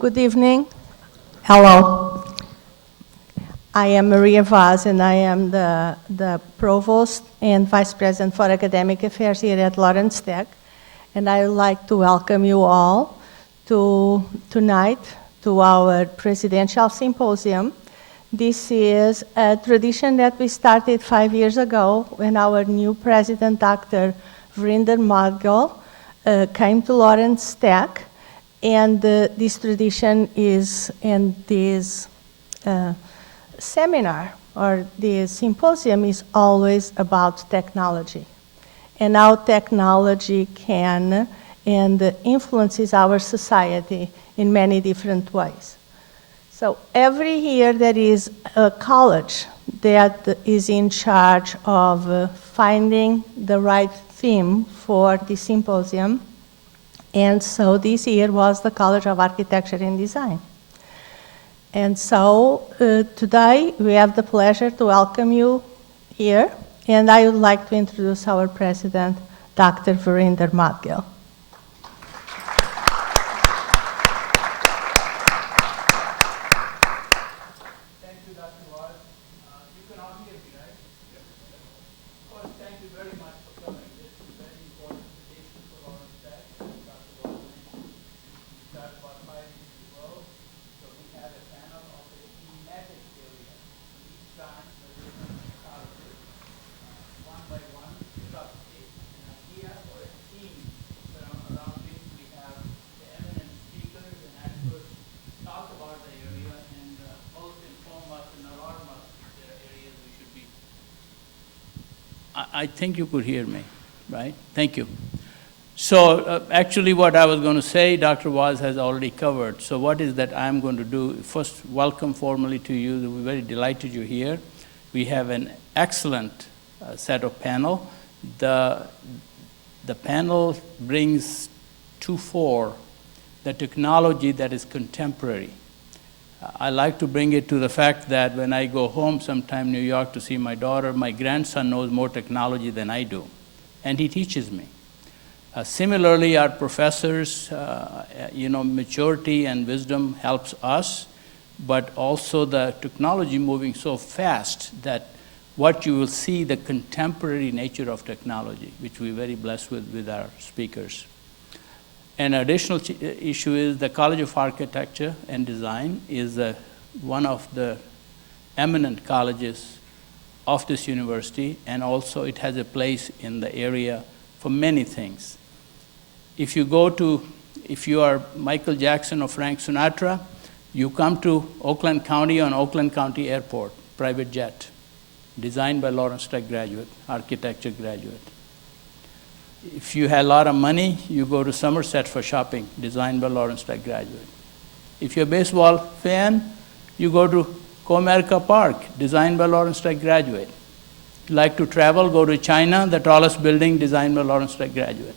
Good evening. Hello. I am Maria Vaz, and I am the Provost and Vice President for Academic Affairs here at Lawrence Tech. And I would like to welcome you all tonight to our Presidential Symposium. This is a tradition that we started 5 years ago when our new President, Dr. Vrinder Madgal, came to Lawrence Tech. And this tradition is, and this seminar or this symposium is always about technology and how technology can and influences our society in many different ways. So every year there is a college that is in charge of finding the right theme for the symposium. And so this year was the College of Architecture and Design. And so today we have the pleasure to welcome you here, and I would like to introduce our president, Dr. Vrinder Madgal. Thank you, Dr. Ward. You can all hear me, right? Yes. Of course, thank you very much for coming. This is a very important occasion for Lawrence Tech. Dr. Ward mentioned we start about 5 years ago. So we have a panel of a thematic area. Each time we're looking at colleges, one by one, substate, an idea or a theme around which we have the eminent speakers and experts talk about the area and both inform us and alarm us if there are areas we should be. I think you could hear me, right? Thank you. So actually what I was going to say, Dr. Waz has already covered. So what is that I'm going to do? First, welcome formally to you. We're very delighted you're here. We have an excellent set of panel. The panel brings to fore the technology that is contemporary. I like to bring it to the fact that when I go home sometime in New York to see my daughter, my grandson knows more technology than I do, and he teaches me. Similarly, our professors, maturity and wisdom helps us, but also the technology moving so fast that what you will see, the contemporary nature of technology, which we're very blessed with our speakers. An additional issue is the College of Architecture and Design is one of the eminent colleges of this university, and also it has a place in the area for many things. If you are Michael Jackson or Frank Sinatra, you come to Oakland County on Oakland County Airport, private jet, designed by Lawrence Tech graduate, architecture graduate. If you have a lot of money, you go to Somerset for shopping, designed by Lawrence Tech graduate. If you're a baseball fan, you go to Comerica Park, designed by Lawrence Tech graduate. If you like to travel, go to China, the tallest building designed by Lawrence Tech graduate.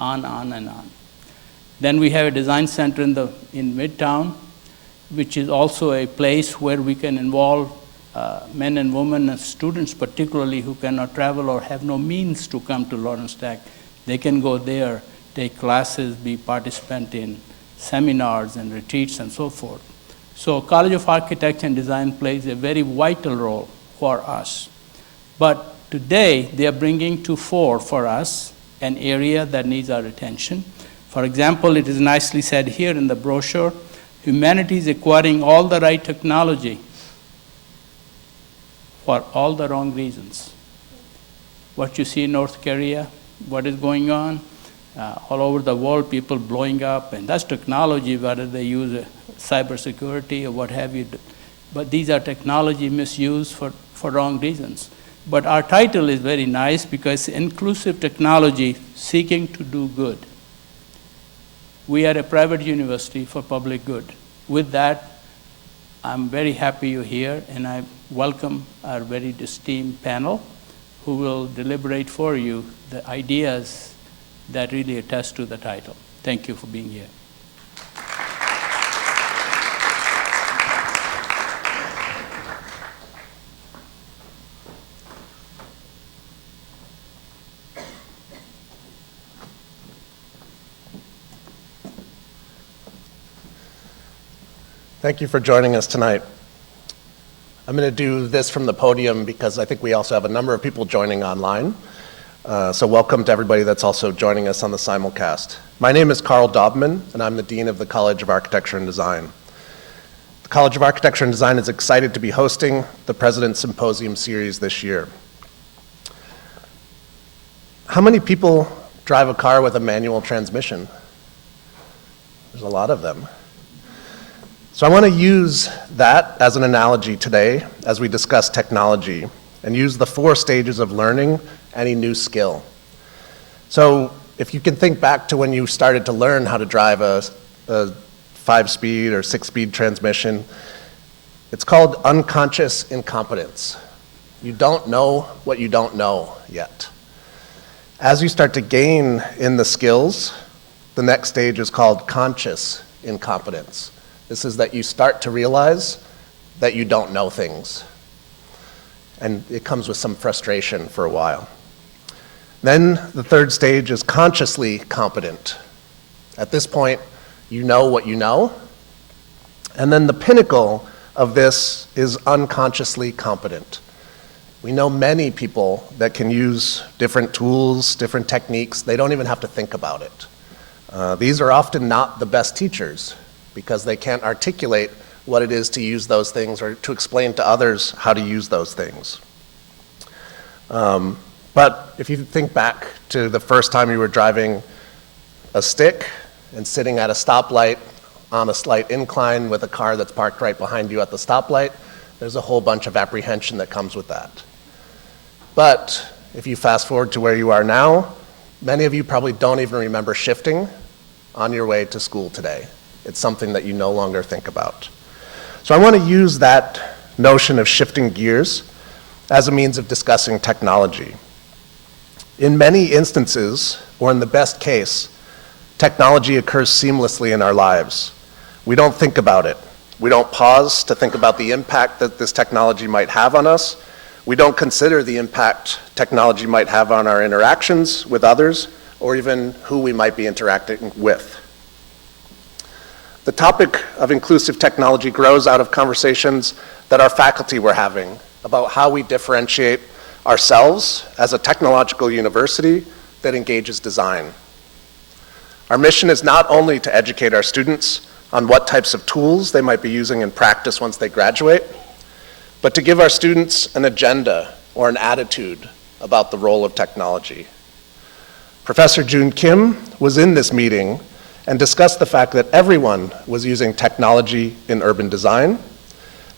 On and on. Then we have a design center in Midtown, which is also a place where we can involve men and women and students particularly who cannot travel or have no means to come to Lawrence Tech. They can go there, take classes, be participant in seminars and retreats and so forth. So College of Architecture and Design plays a very vital role for us. But today they are bringing to fore for us an area that needs our attention. For example, it is nicely said here in the brochure, humanity is acquiring all the right technology for all the wrong reasons. What you see in North Korea, what is going on, all over the world, people blowing up, and that's technology, whether they use cybersecurity or what have you. But these are technology misuse for wrong reasons. But our title is very nice because inclusive technology seeking to do good. We are a private university for public good. With that, I'm very happy you're here, and I welcome our very esteemed panel who will deliberate for you the ideas that really attest to the title. Thank you for being here. Thank you for joining us tonight. I'm going to do this from the podium because I think we also have a number of people joining online. So welcome to everybody that's also joining us on the simulcast. My name is Carl Dobman, and I'm the Dean of the College of Architecture and Design. The College of Architecture and Design is excited to be hosting the President's Symposium series this year. How many people drive a car with a manual transmission? There's a lot of them. So I want to use that as an analogy today as we discuss technology and use the 4 stages of learning any new skill. So if you can think back to when you started to learn how to drive a 5-speed or 6-speed transmission, it's called unconscious incompetence. You don't know what you don't know yet. As you start to gain in the skills, the next stage is called conscious incompetence. This is that you start to realize that you don't know things. And it comes with some frustration for a while. Then the 3rd stage is consciously competent. At this point, you know what you know. And then the pinnacle of this is unconsciously competent. We know many people that can use different tools, different techniques. They don't even have to think about it. These are often not the best teachers, because they can't articulate what it is to use those things or to explain to others how to use those things. But if you think back to the first time you were driving a stick and sitting at a stoplight on a slight incline with a car that's parked right behind you at the stoplight, there's a whole bunch of apprehension that comes with that. But if you fast forward to where you are now, many of you probably don't even remember shifting on your way to school today. It's something that you no longer think about. So I want to use that notion of shifting gears as a means of discussing technology. In many instances, or in the best case, technology occurs seamlessly in our lives. We don't think about it. We don't pause to think about the impact that this technology might have on us. We don't consider the impact technology might have on our interactions with others, or even who we might be interacting with. The topic of inclusive technology grows out of conversations that our faculty were having about how we differentiate ourselves as a technological university that engages design. Our mission is not only to educate our students on what types of tools they might be using in practice once they graduate, but to give our students an agenda or an attitude about the role of technology. Professor June Kim was in this meeting and discussed the fact that everyone was using technology in urban design,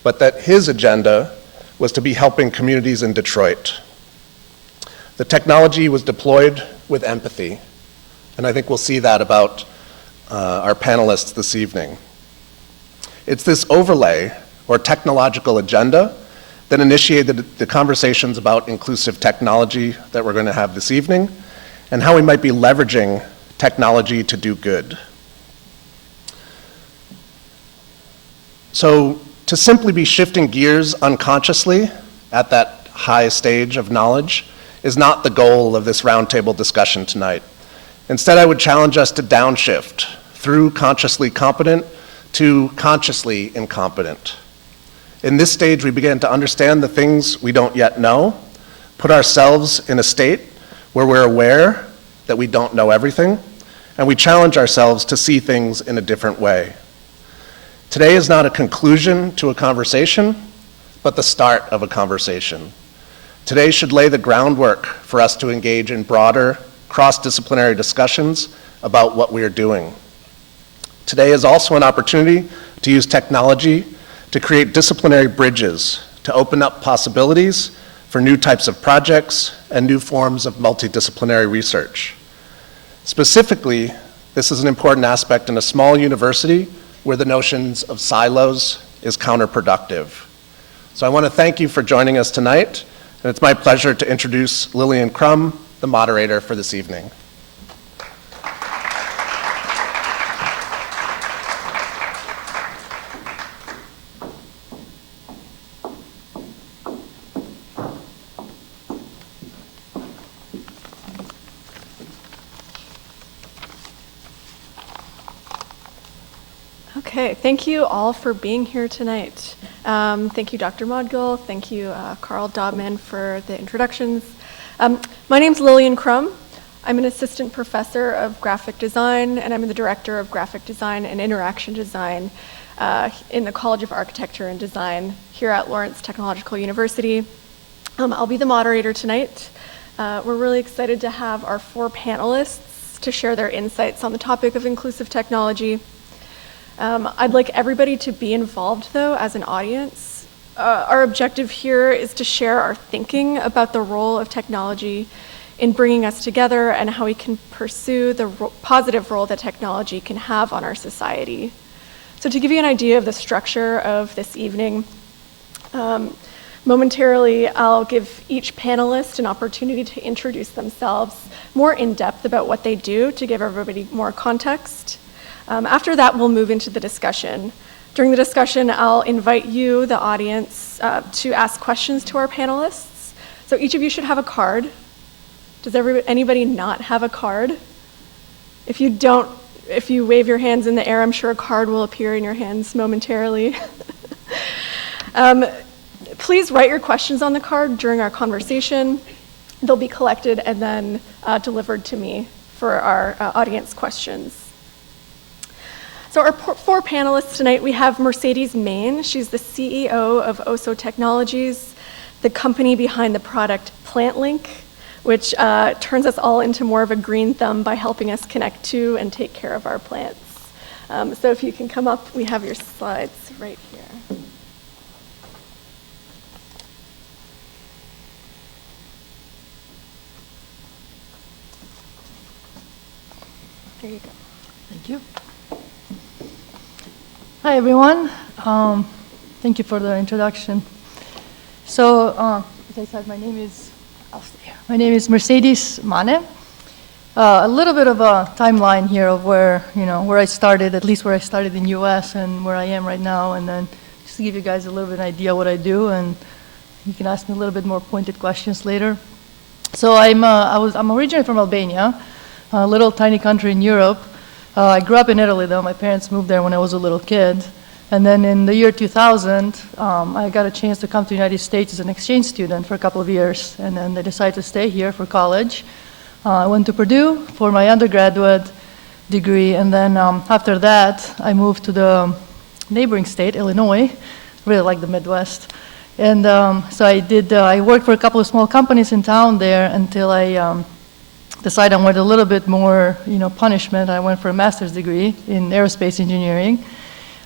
but that his agenda was to be helping communities in Detroit. The technology was deployed with empathy, and I think we'll see that about our panelists this evening. It's this overlay or technological agenda that initiated the conversations about inclusive technology that we're going to have this evening, and how we might be leveraging technology to do good. So to simply be shifting gears unconsciously at that high stage of knowledge is not the goal of this roundtable discussion tonight. Instead, I would challenge us to downshift through consciously competent to consciously incompetent. In this stage, we begin to understand the things we don't yet know, put ourselves in a state where we're aware that we don't know everything, and we challenge ourselves to see things in a different way. Today is not a conclusion to a conversation, but the start of a conversation. Today should lay the groundwork for us to engage in broader, cross-disciplinary discussions about what we are doing. Today is also an opportunity to use technology to create disciplinary bridges, to open up possibilities for new types of projects and new forms of multidisciplinary research. Specifically, this is an important aspect in a small university where the notions of silos is counterproductive. So I want to thank you for joining us tonight, and it's my pleasure to introduce Lillian Crum, the moderator for this evening. Okay, thank you all for being here tonight. Thank you, Dr. Modgill. Thank you, Carl Dobman, for the introductions. My name's Lillian Crum. I'm an assistant professor of graphic design, and I'm the director of graphic design and interaction design in the College of Architecture and Design here at Lawrence Technological University. I'll be the moderator tonight. We're really excited to have our 4 panelists to share their insights on the topic of inclusive technology. I'd like everybody to be involved, though, as an audience. Our objective here is to share our thinking about the role of technology in bringing us together and how we can pursue the positive role that technology can have on our society. So to give you an idea of the structure of this evening, momentarily I'll give each panelist an opportunity to introduce themselves more in depth about what they do to give everybody more context. After that, we'll move into the discussion. During the discussion, I'll invite you, the audience, to ask questions to our panelists. So each of you should have a card. Does anybody not have a card? If you wave your hands in the air, I'm sure a card will appear in your hands momentarily. Please write your questions on the card during our conversation. They'll be collected and then delivered to me for our audience questions. So our 4 panelists tonight, we have Mercedes Main. She's the CEO of Oso Technologies, the company behind the product PlantLink, which turns us all into more of a green thumb by helping us connect to and take care of our plants. So if you can come up, we have your slides right here. There you go. Thank you. Hi, everyone. Thank you for the introduction. So, as I said, my name is Mercedes Mane. A little bit of a timeline here of where I started, at least where I started in U.S. and where I am right now, and then just to give you guys a little bit of an idea what I do, and you can ask me a little bit more pointed questions later. So I'm originally from Albania, a little tiny country in Europe. I grew up in Italy, though. My parents moved there when I was a little kid. And then in the year 2000, I got a chance to come to the United States as an exchange student for a couple of years. And then I decided to stay here for college. I went to Purdue for my undergraduate degree. And then after that, I moved to the neighboring state, Illinois, really like the Midwest. And so I worked for a couple of small companies in town there until I decided I wanted a little bit more, punishment. I went for a master's degree in aerospace engineering.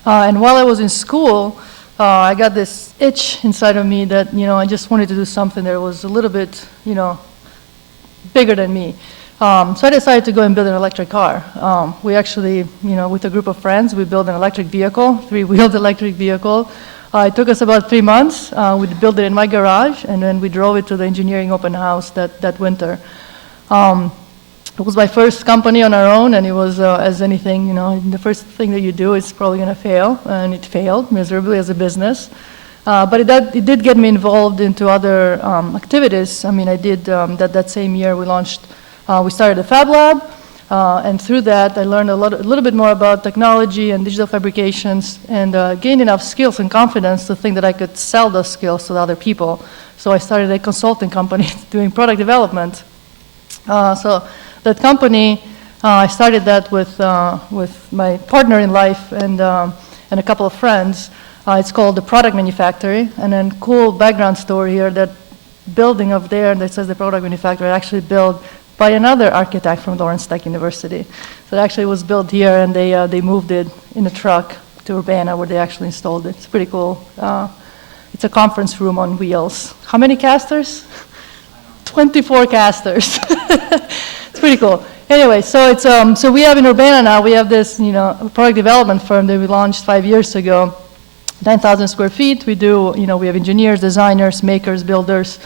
And while I was in school, I got this itch inside of me that, I just wanted to do something that was a little bit, bigger than me. So I decided to go and build an electric car. We actually, with a group of friends, we built an electric vehicle, 3-wheeled electric vehicle. It took us about 3 months. We built it in my garage, and then we drove it to the engineering open house that winter. It was my first company on our own, and it was, as anything, the first thing that you do is probably going to fail, and it failed miserably as a business. But it did get me involved into other activities. I mean, I did, that same year we started a fab lab, and through that I learned a little bit more about technology and digital fabrications, and gained enough skills and confidence to think that I could sell those skills to other people. So I started a consulting company doing product development. So that company, I started that with my partner in life and a couple of friends. It's called the Product Manufactory, and then cool background story here, that building up there that says the Product Manufactory actually built by another architect from Lawrence Tech University. So it actually was built here, and they moved it in a truck to Urbana where they actually installed it. It's pretty cool. It's a conference room on wheels. How many casters? 24 casters. It's pretty cool. Anyway, so it's so we have in Urbana now, we have this product development firm that we launched 5 years ago, 9,000 square feet. We do we have engineers, designers, makers, builders,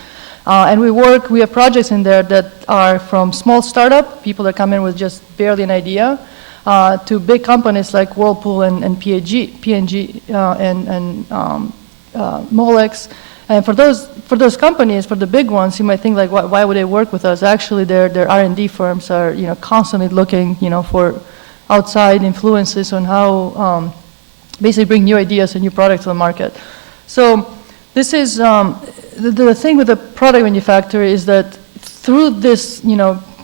and we have projects in there that are from small startup people that come in with just barely an idea, to big companies like Whirlpool and P&G and Molex. And for those companies, for the big ones, you might think like, why would they work with us? Actually, their R&D firms are constantly looking for outside influences on how basically bring new ideas and new products to the market. So this is, the thing with the product manufacturer is that through this,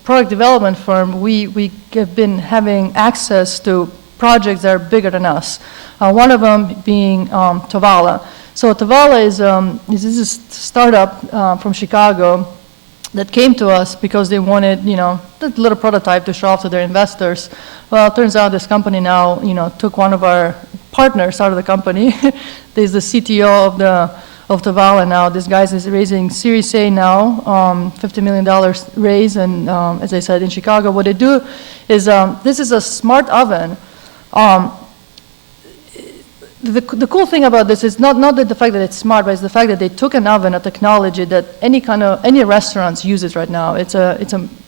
product development firm, we have been having access to projects that are bigger than us. One of them being Tovala. So Tovala is a startup from Chicago that came to us because they wanted, a little prototype to show off to their investors. Well, it turns out this company now, took one of our partners out of the company. There's the CTO of Tovala now. This guy is raising Series A now, $50 million raise, and as I said, in Chicago. What they do is, this is a smart oven. The cool thing about this is not the fact that it's smart, but it's the fact that they took an oven, a technology that any restaurants uses right now. It's a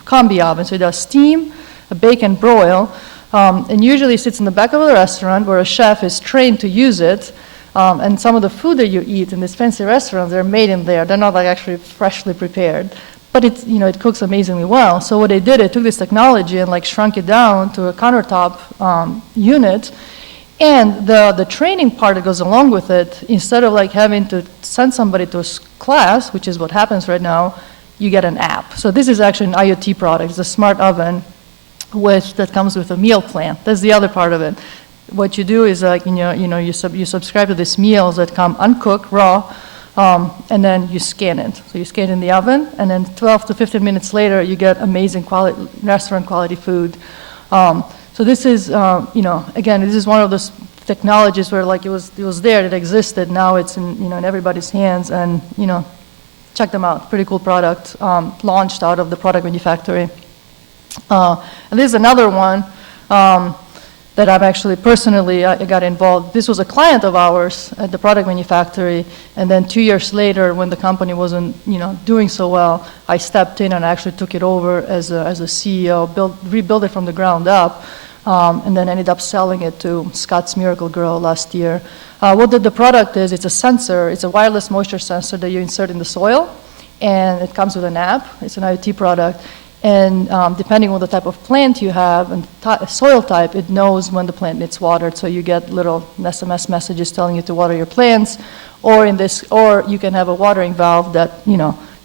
combi oven, so it does steam, bake, and broil, and usually sits in the back of the restaurant where a chef is trained to use it. And some of the food that you eat in these fancy restaurants, they're made in there. They're not like actually freshly prepared, but it cooks amazingly well. So what they did, they took this technology and like shrunk it down to a countertop unit. And the training part that goes along with it, instead of like having to send somebody to a class, which is what happens right now, you get an app. So this is actually an IoT product. It's a smart oven that comes with a meal plan. That's the other part of it. What you do is like, you subscribe to these meals that come uncooked, raw, and then you scan it. So you scan it in the oven, and then 12 to 15 minutes later, you get amazing quality, restaurant quality food. So this is, again, this is one of those technologies where like it was there, it existed, now it's in everybody's hands, and check them out. Pretty cool product, launched out of the product manufactory. And there's another one that I've actually personally I got involved. This was a client of ours at the product manufactory, and then 2 years later, when the company wasn't doing so well, I stepped in and actually took it over as a CEO, rebuilt it from the ground up. And then ended up selling it to Scott's Miracle Grow last year. What the product is, it's a sensor. It's a wireless moisture sensor that you insert in the soil, and it comes with an app. It's an IoT product. And depending on the type of plant you have and soil type, it knows when the plant needs watered. So you get little SMS messages telling you to water your plants, or you can have a watering valve that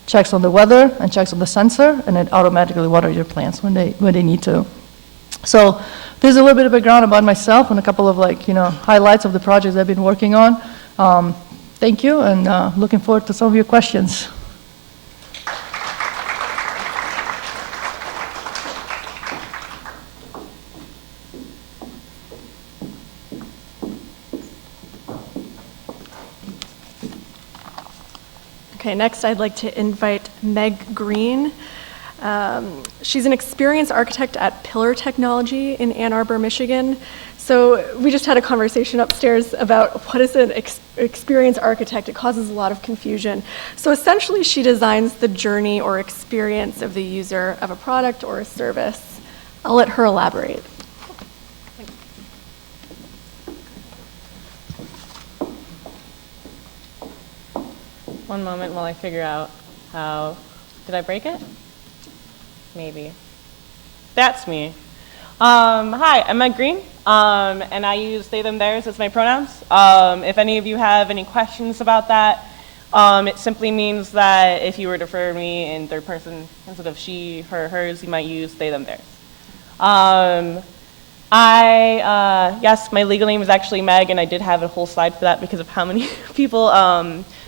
checks on the weather and checks on the sensor, and it automatically waters your plants when they need to. So there's a little bit of background about myself and a couple of highlights of the projects I've been working on. Thank you, and looking forward to some of your questions. Okay, next I'd like to invite Meg Green. She's an experienced architect at Pillar Technology in Ann Arbor, Michigan. So we just had a conversation upstairs about what is an experienced architect. It causes a lot of confusion. So essentially she designs the journey or experience of the user of a product or a service. I'll let her elaborate. One moment while I figure out how, did I break it? Maybe. That's me. Hi, I'm Meg Green, and I use they, them, theirs as my pronouns. If any of you have any questions about that, it simply means that if you were to refer to me in third person instead of she, her, hers, you might use they, them, theirs. Yes, my legal name is actually Meg, and I did have a whole slide for that because of how many people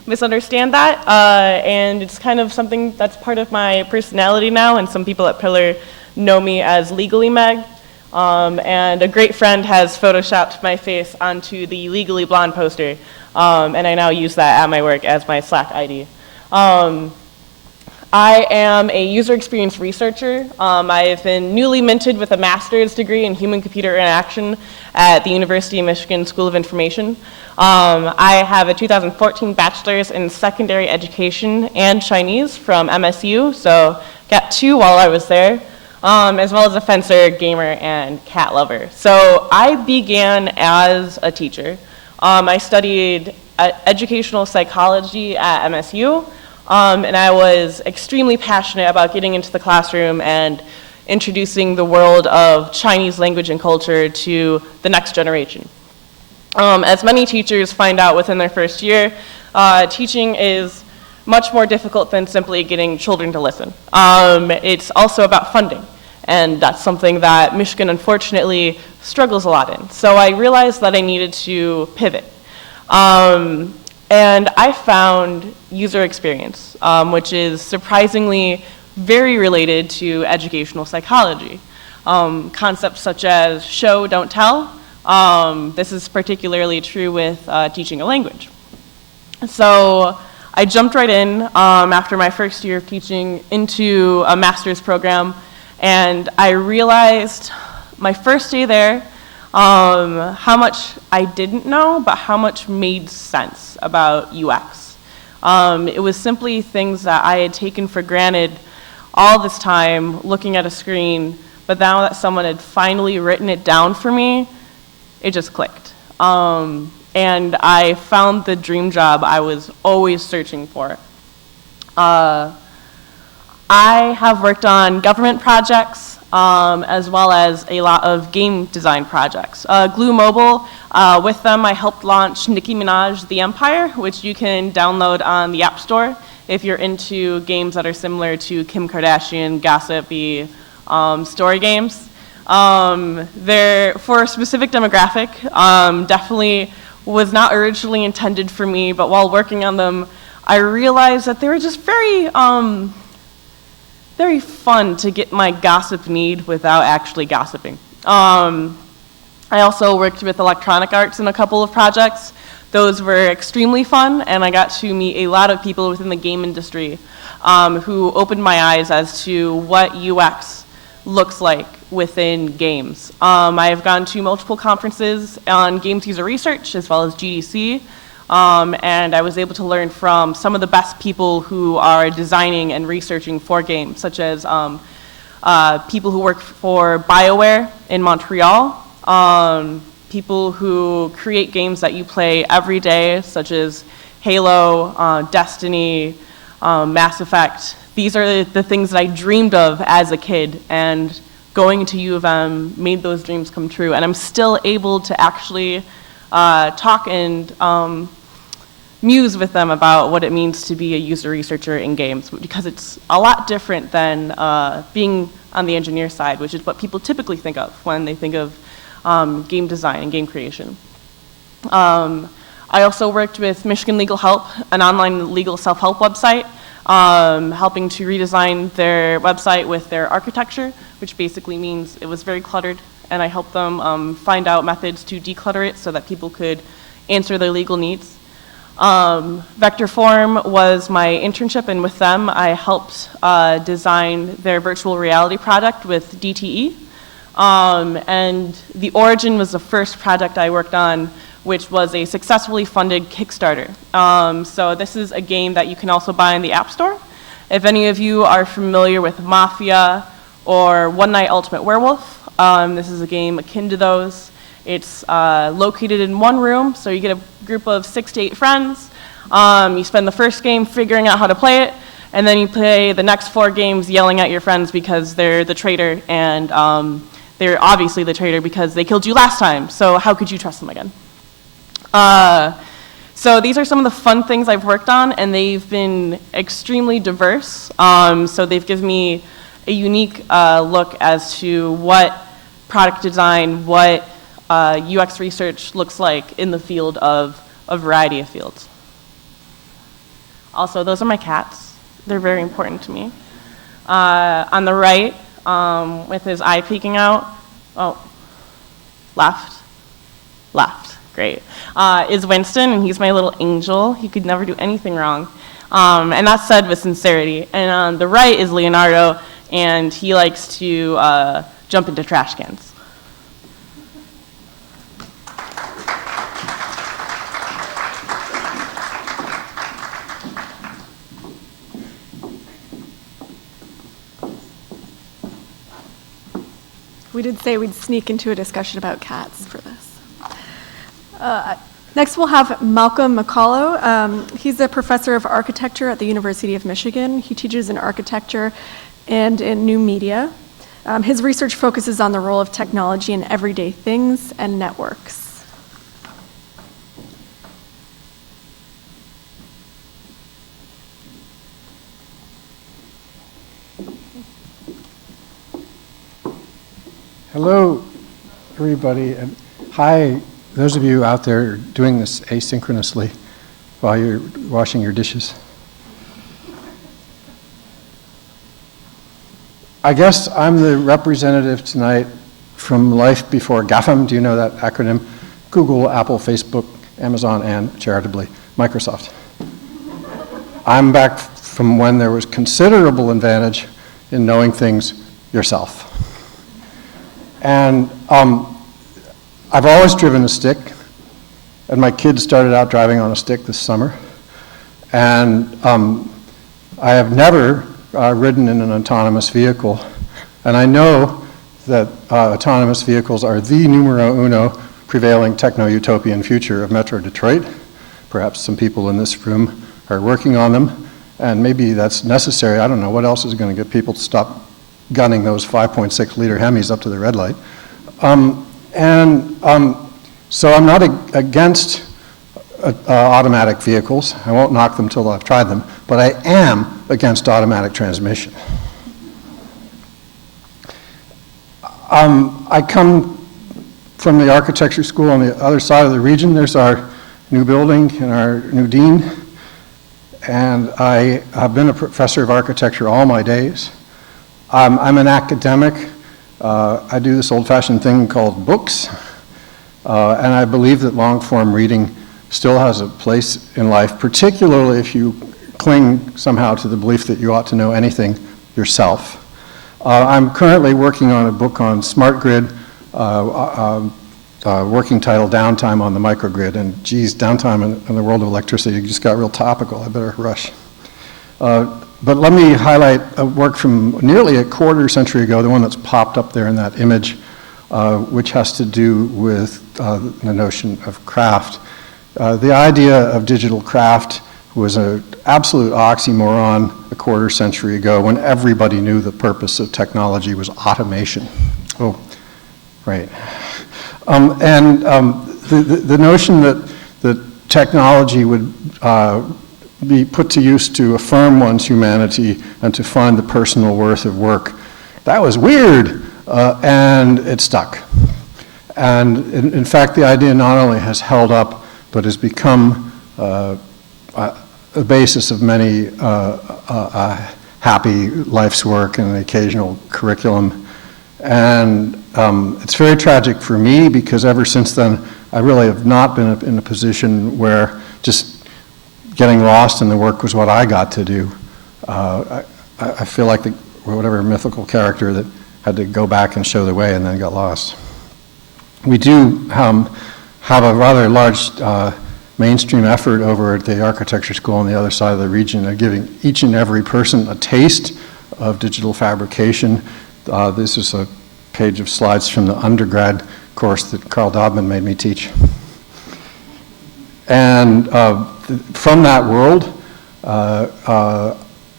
misunderstand that, and it's kind of something that's part of my personality now, and some people at Pillar know me as Legally Meg, and a great friend has photoshopped my face onto the Legally Blonde poster, and I now use that at my work as my Slack ID. I am a user experience researcher. I have been newly minted with a master's degree in human-computer interaction at the University of Michigan School of Information. I have a 2014 bachelor's in secondary education and Chinese from MSU, so got 2 while I was there, as well as a fencer, gamer, and cat lover. So I began as a teacher. I studied educational psychology at MSU, and I was extremely passionate about getting into the classroom and introducing the world of Chinese language and culture to the next generation. As many teachers find out within their first year, teaching is much more difficult than simply getting children to listen. It's also about funding, and that's something that Michigan unfortunately struggles a lot in. So I realized that I needed to pivot. And I found user experience, which is surprisingly very related to educational psychology. Concepts such as show, don't tell. This is particularly true with teaching a language. So I jumped right in after my first year of teaching into a master's program, and I realized my first day there how much I didn't know, but how much made sense about UX. It was simply things that I had taken for granted all this time, looking at a screen, but now that someone had finally written it down for me, it just clicked. And I found the dream job I was always searching for. I have worked on government projects, as well as a lot of game design projects. Glue Mobile, with them I helped launch Nicki Minaj The Empire, which you can download on the App Store if you're into games that are similar to Kim Kardashian, gossipy story games. They're for a specific demographic, definitely was not originally intended for me, but while working on them, I realized that they were just very fun to get my gossip need without actually gossiping. I also worked with electronic arts in a couple of projects. Those were extremely fun, and I got to meet a lot of people within the game industry who opened my eyes as to what UX looks like within games. I have gone to multiple conferences on games user research as well as GDC, and I was able to learn from some of the best people who are designing and researching for games, such as people who work for BioWare in Montreal, people who create games that you play every day, such as Halo, Destiny, Mass Effect. These are the things that I dreamed of as a kid, and going to U of M made those dreams come true. And I'm still able to actually talk and muse with them about what it means to be a user researcher in games, because it's a lot different than being on the engineer side, which is what people typically think of when they think of game design and game creation. I also worked with Michigan Legal Help, an online legal self-help website, helping to redesign their website with their architecture, which basically means it was very cluttered, and I helped them find out methods to declutter it so that people could answer their legal needs. Vector Form was my internship, and with them I helped design their virtual reality product with DTE. And The Origin was the first project I worked on, which was a successfully funded Kickstarter. So this is a game that you can also buy in the App Store. If any of you are familiar with Mafia or One Night Ultimate Werewolf, this is a game akin to those. It's located in one room, so you get a group of 6 to 8 friends. You spend the first game figuring out how to play it, and then you play the next 4 games yelling at your friends because they're the traitor, and they're obviously the traitor because they killed you last time, so how could you trust them again? So these are some of the fun things I've worked on, and they've been extremely diverse. So they've given me a unique look as to what product design, what UX research looks like in the field of a variety of fields. Also, those are my cats. They're very important to me. On the right, with his eye peeking out, left, great, is Winston, and he's my little angel. He could never do anything wrong. And that's said with sincerity. And on the right is Leonardo, and he likes to jump into trash cans. We did say we'd sneak into a discussion about cats for this. Next, we'll have Malcolm McCullough. He's a professor of architecture at the University of Michigan. He teaches in architecture and in new media. His research focuses on the role of technology in everyday things and networks. Hello, everybody, and hi, those of you out there doing this asynchronously while you're washing your dishes. I guess I'm the representative tonight from life before GAFAM. Do you know that acronym? Google, Apple, Facebook, Amazon, and charitably, Microsoft. I'm back from when there was considerable advantage in knowing things yourself. And I've always driven a stick, and my kids started out driving on a stick this summer. And I have never ridden in an autonomous vehicle, and I know that autonomous vehicles are the numero uno prevailing techno-utopian future of Metro Detroit. Perhaps some people in this room are working on them, and maybe that's necessary. I don't know what else is going to get people to stop gunning those 5.6-liter Hemis up to the red light. So I'm not against automatic vehicles. I won't knock them till I've tried them, but I am against automatic transmission. I come from the architecture school on the other side of the region. There's our new building and our new dean, and I have been a professor of architecture all my days. I'm an academic. I do this old-fashioned thing called books, and I believe that long-form reading still has a place in life, particularly if you cling somehow to the belief that you ought to know anything yourself. I'm currently working on a book on smart grid, working title Downtime on the Microgrid, and geez, downtime in the world of electricity just got real topical. I better rush. But let me highlight a work from nearly a quarter century ago, the one that's popped up there in that image, which has to do with the notion of craft. The idea of digital craft was an absolute oxymoron a quarter century ago when everybody knew the purpose of technology was automation. Oh, right. The notion that technology would be put to use to affirm one's humanity and to find the personal worth of work, that was weird, and it stuck. And in fact, the idea not only has held up, but has become a basis of many happy life's work and the occasional curriculum. And it's very tragic for me because ever since then, I really have not been in a position where just getting lost in the work was what I got to do. I feel like whatever mythical character that had to go back and show the way and then got lost. We do have a rather large mainstream effort over at the architecture school on the other side of the region of giving each and every person a taste of digital fabrication. This is a page of slides from the undergrad course that Carl Dobman made me teach. And from that world,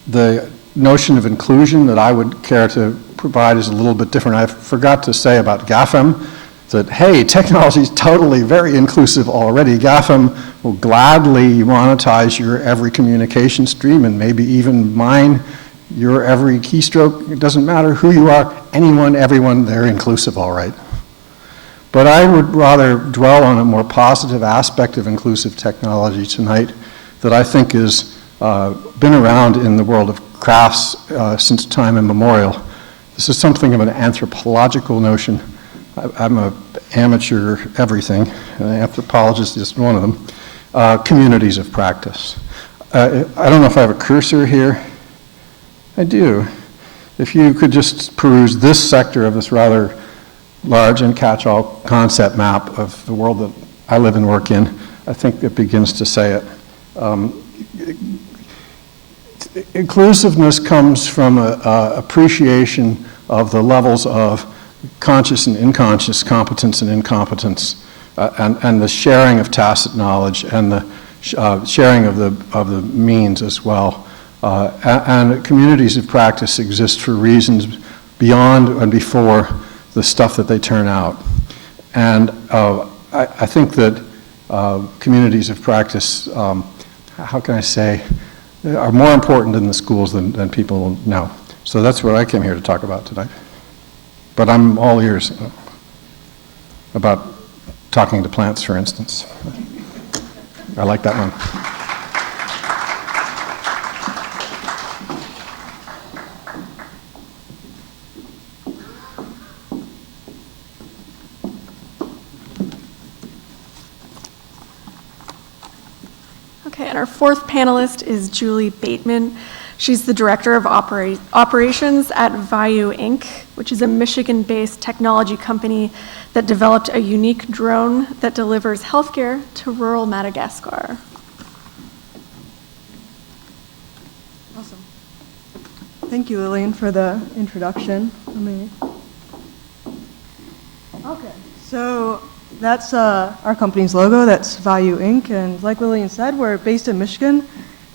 the notion of inclusion that I would care to provide is a little bit different. I forgot to say about GAFAM that, hey, technology is totally very inclusive already. GAFAM will gladly monetize your every communication stream and maybe even mine your every keystroke. It doesn't matter who you are, anyone, everyone, they're inclusive, all right. But I would rather dwell on a more positive aspect of inclusive technology tonight that I think has been around in the world of crafts since time immemorial. This is something of an anthropological notion. I'm an amateur everything, an anthropologist is one of them. Communities of practice. I don't know if I have a cursor here. I do. If you could just peruse this sector of this rather large and catch-all concept map of the world that I live and work in, I think it begins to say it. Inclusiveness comes from an appreciation of the levels of conscious and unconscious, competence and incompetence, and the sharing of tacit knowledge and the sharing of the means as well. And communities of practice exist for reasons beyond and before the stuff that they turn out. And I think that communities of practice, how can I say, are more important in the schools than people know. So that's what I came here to talk about tonight. but I'm all ears about talking to plants, for instance. I like that one. Okay, and our fourth panelist is Julie Bateman. She's the Director of Operations at Vayu Inc., which is a Michigan-based technology company that developed a unique drone that delivers healthcare to rural Madagascar. Awesome. Thank you, Lillian, for the introduction. Okay, so that's our company's logo. That's Vayu Inc. And like Lillian said, we're based in Michigan,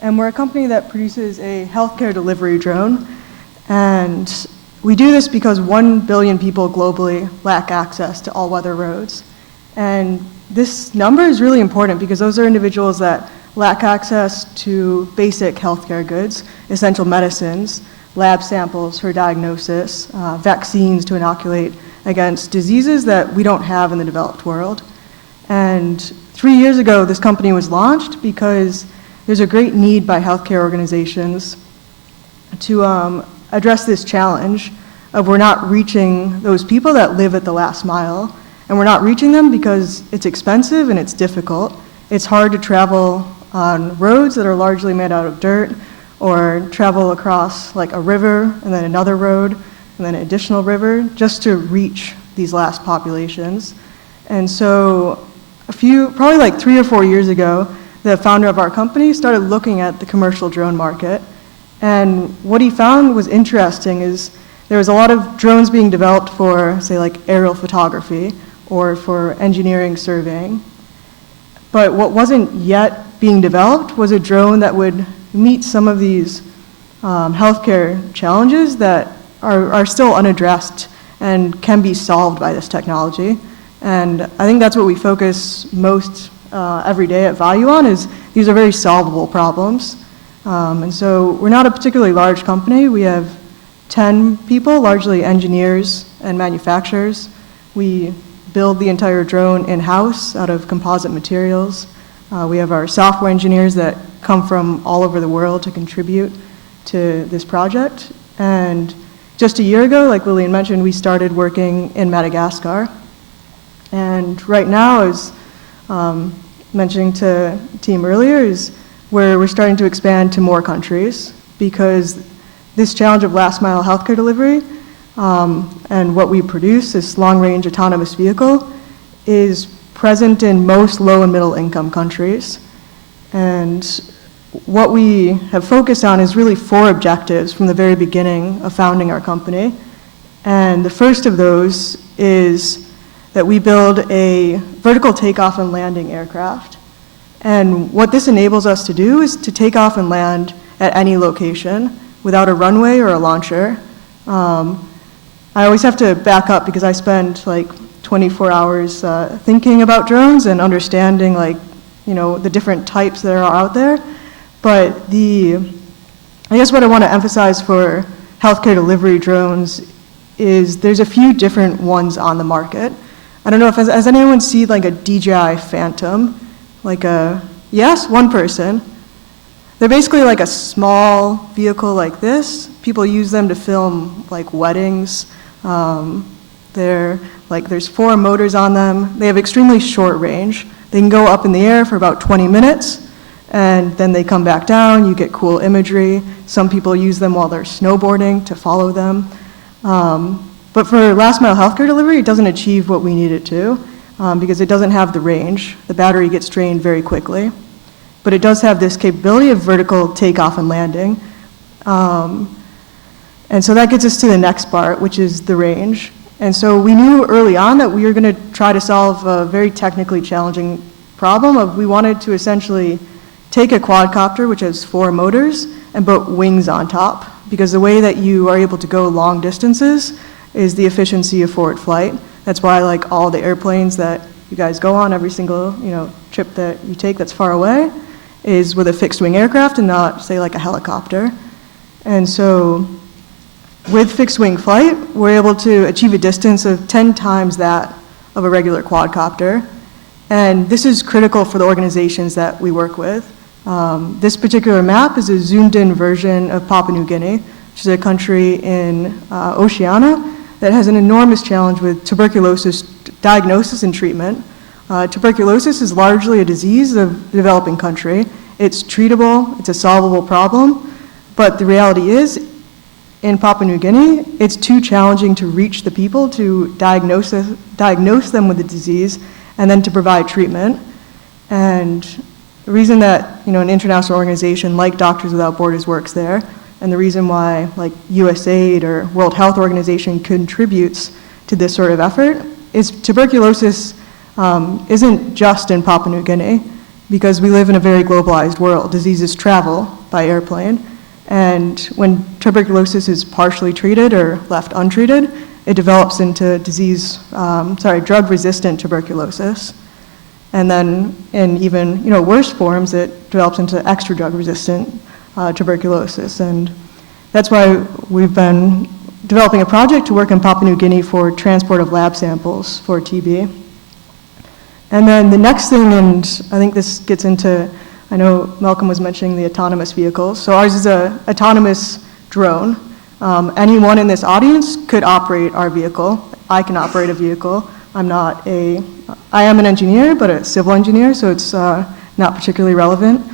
and we're a company that produces a healthcare delivery drone. And we do this because 1 billion people globally lack access to all-weather roads. And this number is really important because those are individuals that lack access to basic healthcare goods, essential medicines, lab samples for diagnosis, vaccines to inoculate against diseases that we don't have in the developed world. And 3 years ago, this company was launched because there's a great need by healthcare organizations to address this challenge of we're not reaching those people that live at the last mile. And we're not reaching them because it's expensive and it's difficult. It's hard to travel on roads that are largely made out of dirt, or travel across like a river and then another road and then an additional river just to reach these last populations. And so probably like 3 or 4 years ago, the founder of our company started looking at the commercial drone market. And what he found was interesting is there was a lot of drones being developed for, say, like aerial photography or for engineering surveying. But what wasn't yet being developed was a drone that would meet some of these healthcare challenges that are still unaddressed and can be solved by this technology. And I think that's what we focus most every day at Vayu on, is these are very solvable problems. And so we're not a particularly large company. We have 10 people, largely engineers and manufacturers. We build the entire drone in-house out of composite materials. We have our software engineers that come from all over the world to contribute to this project. And just a year ago, like Lillian mentioned, we started working in Madagascar. And right now, as mentioning to the team earlier, is where we're starting to expand to more countries, because this challenge of last mile healthcare delivery and what we produce, this long-range autonomous vehicle, is present in most low and middle income countries. And what we have focused on is really 4 objectives from the very beginning of founding our company. And the first of those is that we build a vertical takeoff and landing aircraft. And what this enables us to do is to take off and land at any location without a runway or a launcher. I always have to back up because I spend like 24 hours thinking about drones and understanding the different types that are out there. But I guess what I want to emphasize for healthcare delivery drones is there's a few different ones on the market. I don't know if has anyone seen like a DJI Phantom? Yes, one person. They're basically like a small vehicle like this. People use them to film like weddings. There's 4 motors on them. They have extremely short range. They can go up in the air for about 20 minutes, and then they come back down. You get cool imagery. Some people use them while they're snowboarding to follow them. But for last mile healthcare delivery, it doesn't achieve what we need it to because it doesn't have the range. The battery gets drained very quickly. But it does have this capability of vertical takeoff and landing. And so that gets us to the next part, which is the range. And so we knew early on that we were going to try to solve a very technically challenging problem of we wanted to essentially take a quadcopter, which has 4 motors, and put wings on top. Because the way that you are able to go long distances is the efficiency of forward flight. That's why like all the airplanes that you guys go on, every single trip that you take that's far away, is with a fixed wing aircraft and not, say, like a helicopter. And so with fixed wing flight, we're able to achieve a distance of 10 times that of a regular quadcopter. And this is critical for the organizations that we work with. This particular map is a zoomed in version of Papua New Guinea, which is a country in Oceania that has an enormous challenge with tuberculosis diagnosis and treatment. Tuberculosis is largely a disease of the developing country. It's treatable, it's a solvable problem, but the reality is, in Papua New Guinea, it's too challenging to reach the people to diagnose them with the disease and then to provide treatment. And the reason that an international organization like Doctors Without Borders works there, and the reason why like USAID or World Health Organization contributes to this sort of effort is tuberculosis isn't just in Papua New Guinea, because we live in a very globalized world. Diseases travel by airplane. And when tuberculosis is partially treated or left untreated, it develops into drug-resistant tuberculosis. And then in even worse forms, it develops into extra drug-resistant tuberculosis. And that's why we've been developing a project to work in Papua New Guinea for transport of lab samples for TB. And then the next thing, and I think this gets into, I know Malcolm was mentioning the autonomous vehicles. So ours is an autonomous drone. Anyone in this audience could operate our vehicle. I can operate a vehicle. I am an engineer, but a civil engineer, so it's not particularly relevant.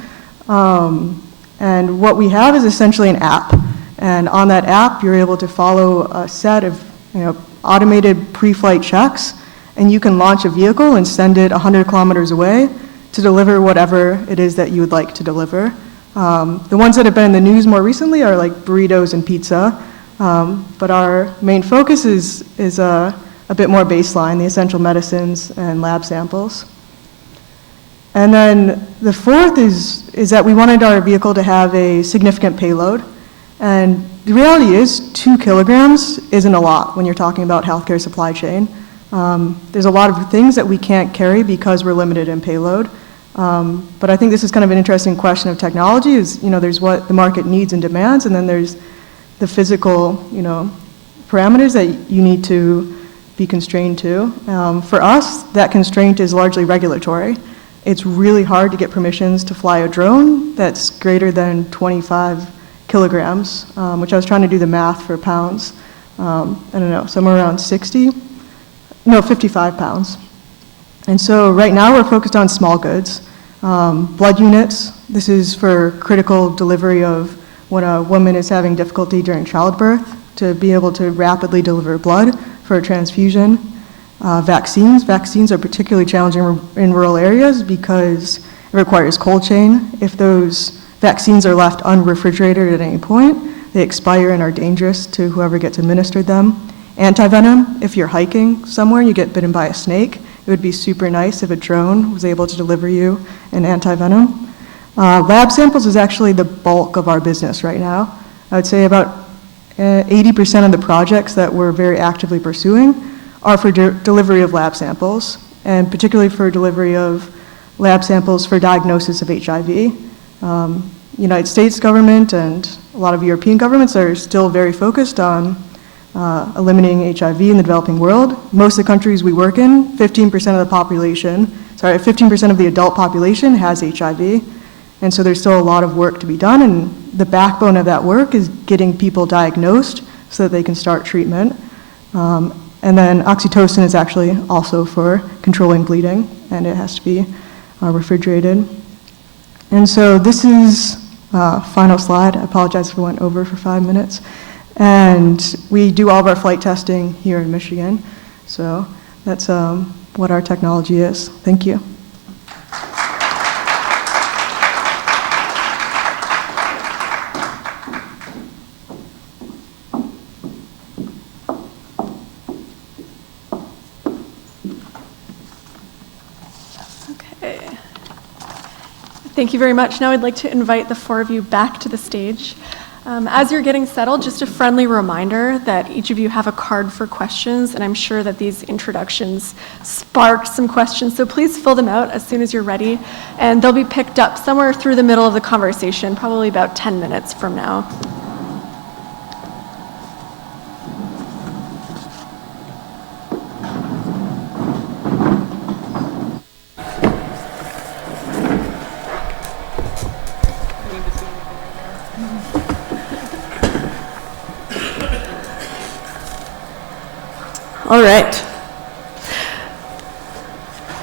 And what we have is essentially an app. And on that app, you're able to follow a set of automated pre-flight checks, and you can launch a vehicle and send it 100 kilometers away to deliver whatever it is that you would like to deliver. The ones that have been in the news more recently are like burritos and pizza, but our main focus is a bit more baseline, the essential medicines and lab samples. And then the fourth is that we wanted our vehicle to have a significant payload. And the reality is 2 kilograms isn't a lot when you're talking about healthcare supply chain. There's a lot of things that we can't carry because we're limited in payload. But I think this is kind of an interesting question of technology is, there's what the market needs and demands, and then there's the physical, parameters that you need to be constrained to. For us, that constraint is largely regulatory. It's really hard to get permissions to fly a drone that's greater than 25 kilograms, which I was trying to do the math for pounds. I don't know, somewhere around 55 pounds. And so right now we're focused on small goods. Blood units, this is for critical delivery of when a woman is having difficulty during childbirth, to be able to rapidly deliver blood for a transfusion. Vaccines are particularly challenging in rural areas because it requires cold chain. If those vaccines are left unrefrigerated at any point, they expire and are dangerous to whoever gets administered them. Antivenom, if you're hiking somewhere and you get bitten by a snake, it would be super nice if a drone was able to deliver you an antivenom. Lab samples is actually the bulk of our business right now. I would say about 80% of the projects that we're very actively pursuing are for delivery of lab samples, and particularly for delivery of lab samples for diagnosis of HIV. United States government and a lot of European governments are still very focused on eliminating HIV in the developing world. Most of the countries we work in, 15% of the adult population has HIV. And so there's still a lot of work to be done, and the backbone of that work is getting people diagnosed so that they can start treatment. And then oxytocin is actually also for controlling bleeding, and it has to be refrigerated. And so this is final slide. I apologize if we went over for 5 minutes. And we do all of our flight testing here in Michigan. So that's what our technology is. Thank you. Thank you very much. Now I'd like to invite the 4 of you back to the stage. As you're getting settled, just a friendly reminder that each of you have a card for questions, and I'm sure that these introductions sparked some questions, so please fill them out as soon as you're ready, and they'll be picked up somewhere through the middle of the conversation, probably about 10 minutes from now. All right.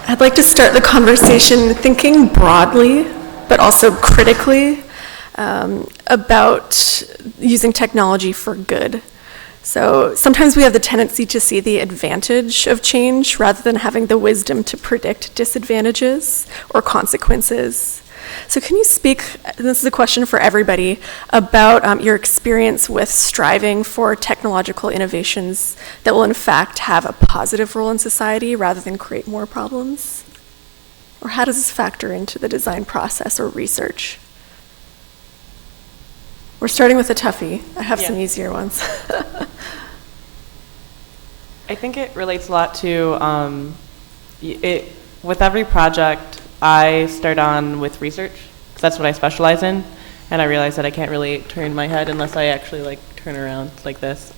I'd like to start the conversation thinking broadly, but also critically about using technology for good. So sometimes we have the tendency to see the advantage of change rather than having the wisdom to predict disadvantages or consequences. So can you speak, this is a question for everybody, about your experience with striving for technological innovations that will in fact have a positive role in society rather than create more problems? Or how does this factor into the design process or research? We're starting with a toughie. I have some easier ones. I think it relates a lot to, with every project, I start on with research, because that's what I specialize in, and I realize that I can't really turn my head unless I actually turn around like this.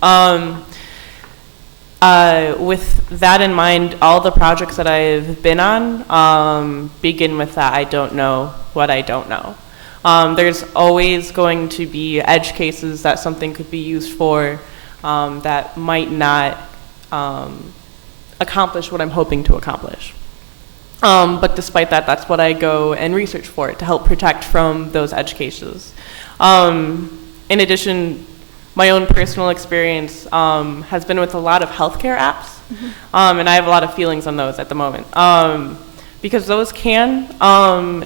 With that in mind, all the projects that I've been on begin with that I don't know what I don't know. There's always going to be edge cases that something could be used for that might not accomplish what I'm hoping to accomplish. But despite that, that's what I go and research for, to help protect from those edge cases. In addition, my own personal experience has been with a lot of healthcare apps, and I have a lot of feelings on those at the moment. Because those can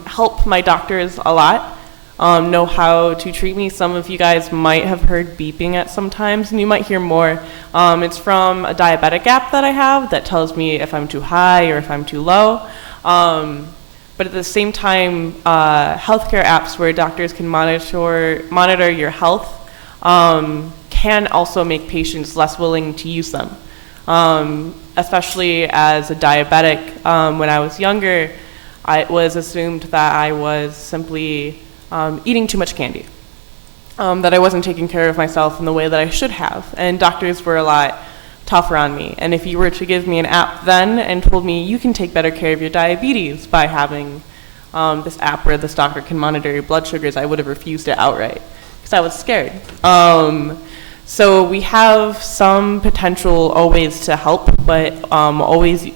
help my doctors a lot, know how to treat me. Some of you guys might have heard beeping at some times, and you might hear more. It's from a diabetic app that I have that tells me if I'm too high or if I'm too low. But at the same time, healthcare apps where doctors can monitor your health can also make patients less willing to use them. Especially as a diabetic, when I was younger, it was assumed that I was simply eating too much candy, that I wasn't taking care of myself in the way that I should have, and doctors were a lot tougher on me. And if you were to give me an app then and told me you can take better care of your diabetes by having this app where this doctor can monitor your blood sugars, I would have refused it outright because I was scared. So we have some potential always to help, but always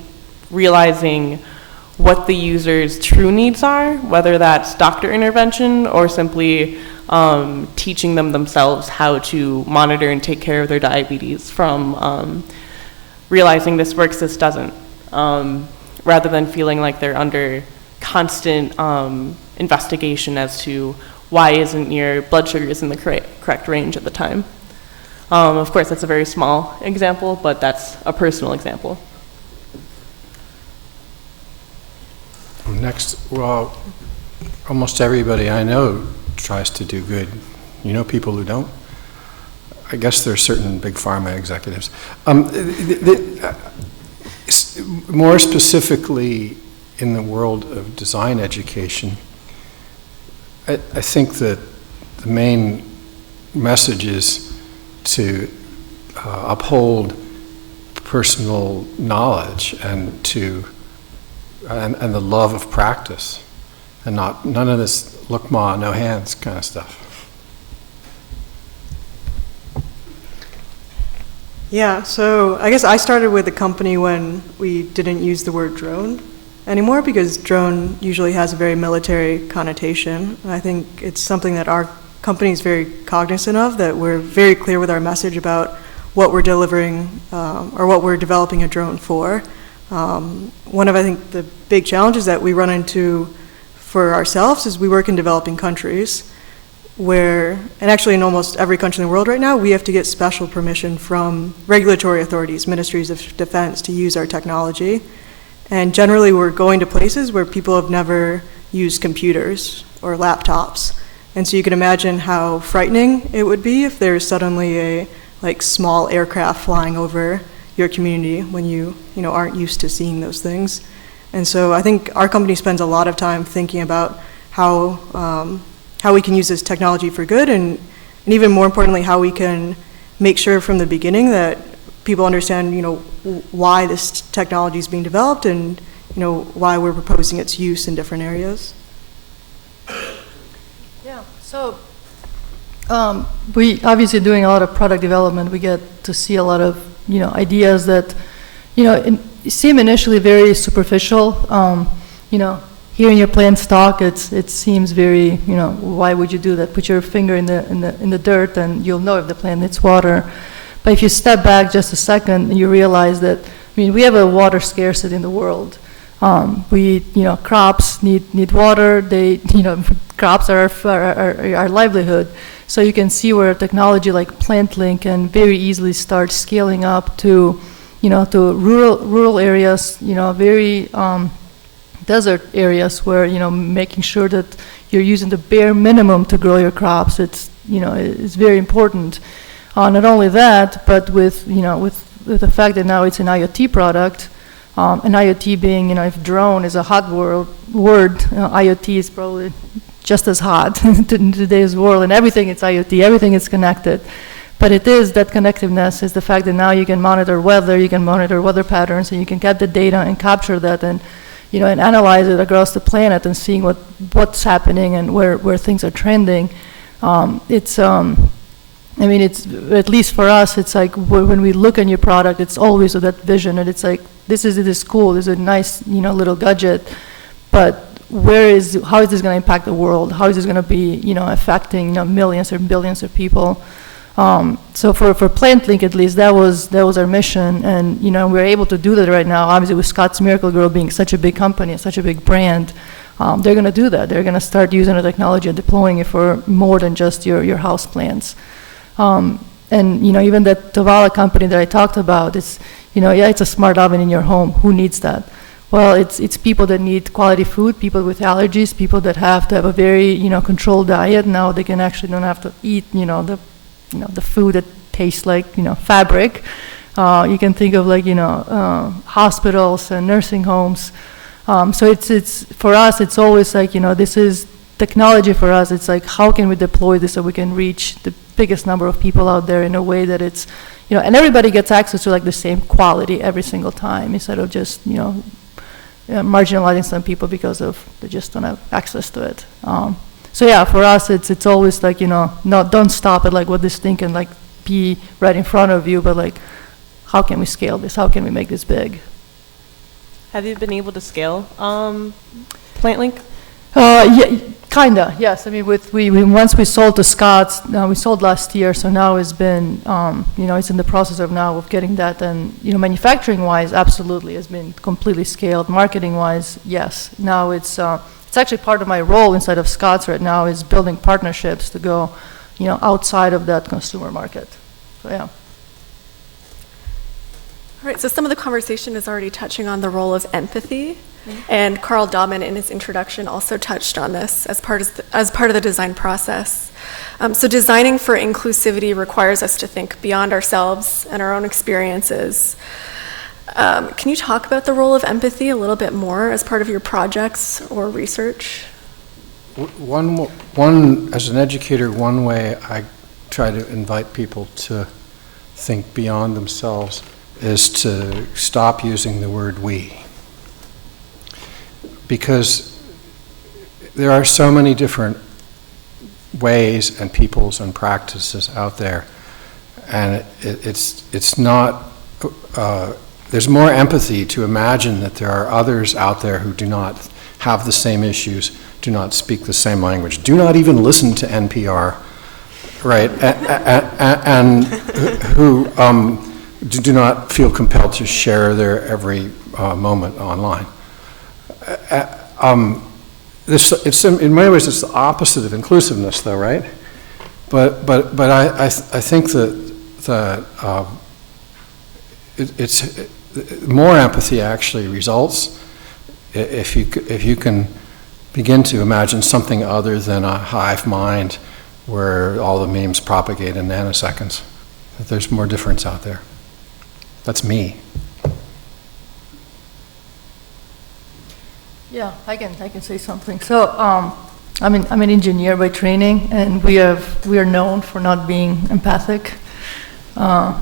realizing what the user's true needs are, whether that's doctor intervention or simply teaching them themselves how to monitor and take care of their diabetes, from realizing this works, this doesn't, rather than feeling like they're under constant investigation as to why isn't your blood sugars in the correct range at the time. Of course, that's a very small example, but that's a personal example. Next, well, almost everybody I know tries to do good. You know people who don't? I guess there are certain big pharma executives. More specifically, in the world of design education, I think that the main message is to uphold personal knowledge and the love of practice, and none of this look ma, no hands kind of stuff. Yeah, so I guess I started with the company when we didn't use the word drone anymore, because drone usually has a very military connotation. And I think it's something that our company is very cognizant of, that we're very clear with our message about what we're delivering or what we're developing a drone for. One of, I think, the big challenges that we run into for ourselves is we work in developing countries where, and actually in almost every country in the world right now, we have to get special permission from regulatory authorities, ministries of defense, to use our technology. And generally we're going to places where people have never used computers or laptops. And so you can imagine how frightening it would be if there's suddenly a small aircraft flying over your community when you aren't used to seeing those things. And so I think our company spends a lot of time thinking about how we can use this technology for good, and even more importantly, how we can make sure from the beginning that people understand, why this technology is being developed, and why we're proposing its use in different areas. Yeah, so we obviously doing a lot of product development. We get to see a lot of ideas that seem initially very superficial. Hearing your plants talk, it seems very, why would you do that? Put your finger in the dirt and you'll know if the plant needs water. But if you step back just a second, you realize that, we have a water scarcity in the world. Crops need water. Crops are our livelihood. So you can see where technology like PlantLink can very easily start scaling up to rural areas, very desert areas where, making sure that you're using the bare minimum to grow your crops. It's very important. Not only that, but with the fact that now it's an IoT product, and IoT being, if drone is a hot word, IoT is probably just as hot in today's world, and everything is IoT, everything is connected. But it is that connectiveness is the fact that now you can monitor weather, you can monitor weather patterns, and you can get the data and capture that and analyze it across the planet and seeing what's happening and where things are trending. It's at least for us, it's like when we look at your product, it's always with that vision, and it's like, it is cool, this is a nice, little gadget, but how is this going to impact the world? How is this going to be, affecting, millions or billions of people? So for PlantLink, at least, that was our mission, and we're able to do that right now. Obviously, with Scott's Miracle-Gro being such a big company, such a big brand, they're going to do that. They're going to start using the technology and deploying it for more than just your house plants. And even that Tovala company that I talked about, it's it's a smart oven in your home. Who needs that? Well, it's people that need quality food, people with allergies, people that have to have a very controlled diet. Now they can actually don't have to eat the food that tastes like fabric. You can think of like hospitals and nursing homes. So it's for us. It's always like this is technology for us. It's like, how can we deploy this so we can reach the biggest number of people out there in a way that it's and everybody gets access to like the same quality every single time, instead of just marginalizing some people because they just don't have access to it. So yeah, for us, it's always like, don't stop at like what this thing can like be right in front of you, but like, how can we scale this? How can we make this big? Have you been able to scale PlantLink? Yeah, kinda, yes. Once we sold to Scott's, we sold last year, so now it's been, it's in the process of getting that, and manufacturing-wise, absolutely, has been completely scaled. Marketing-wise, yes. Now it's actually part of my role inside of Scott's right now is building partnerships to go, outside of that consumer market. So yeah. All right, so some of the conversation is already touching on the role of empathy. And Carl Daubmann, in his introduction, also touched on this as part of the design process. So designing for inclusivity requires us to think beyond ourselves and our own experiences. Can you talk about the role of empathy a little bit more as part of your projects or research? As an educator, one way I try to invite people to think beyond themselves is to stop using the word we. Because there are so many different ways and peoples and practices out there, and it's not, there's more empathy to imagine that there are others out there who do not have the same issues, do not speak the same language, do not even listen to NPR, right, and who do not feel compelled to share their every moment online. It's in many ways it's the opposite of inclusiveness, though, right? But I think that it's more empathy actually results if you can begin to imagine something other than a hive mind where all the memes propagate in nanoseconds. That there's more difference out there. That's me. Yeah, I can say something. So I'm an engineer by training, and we are known for not being empathic. For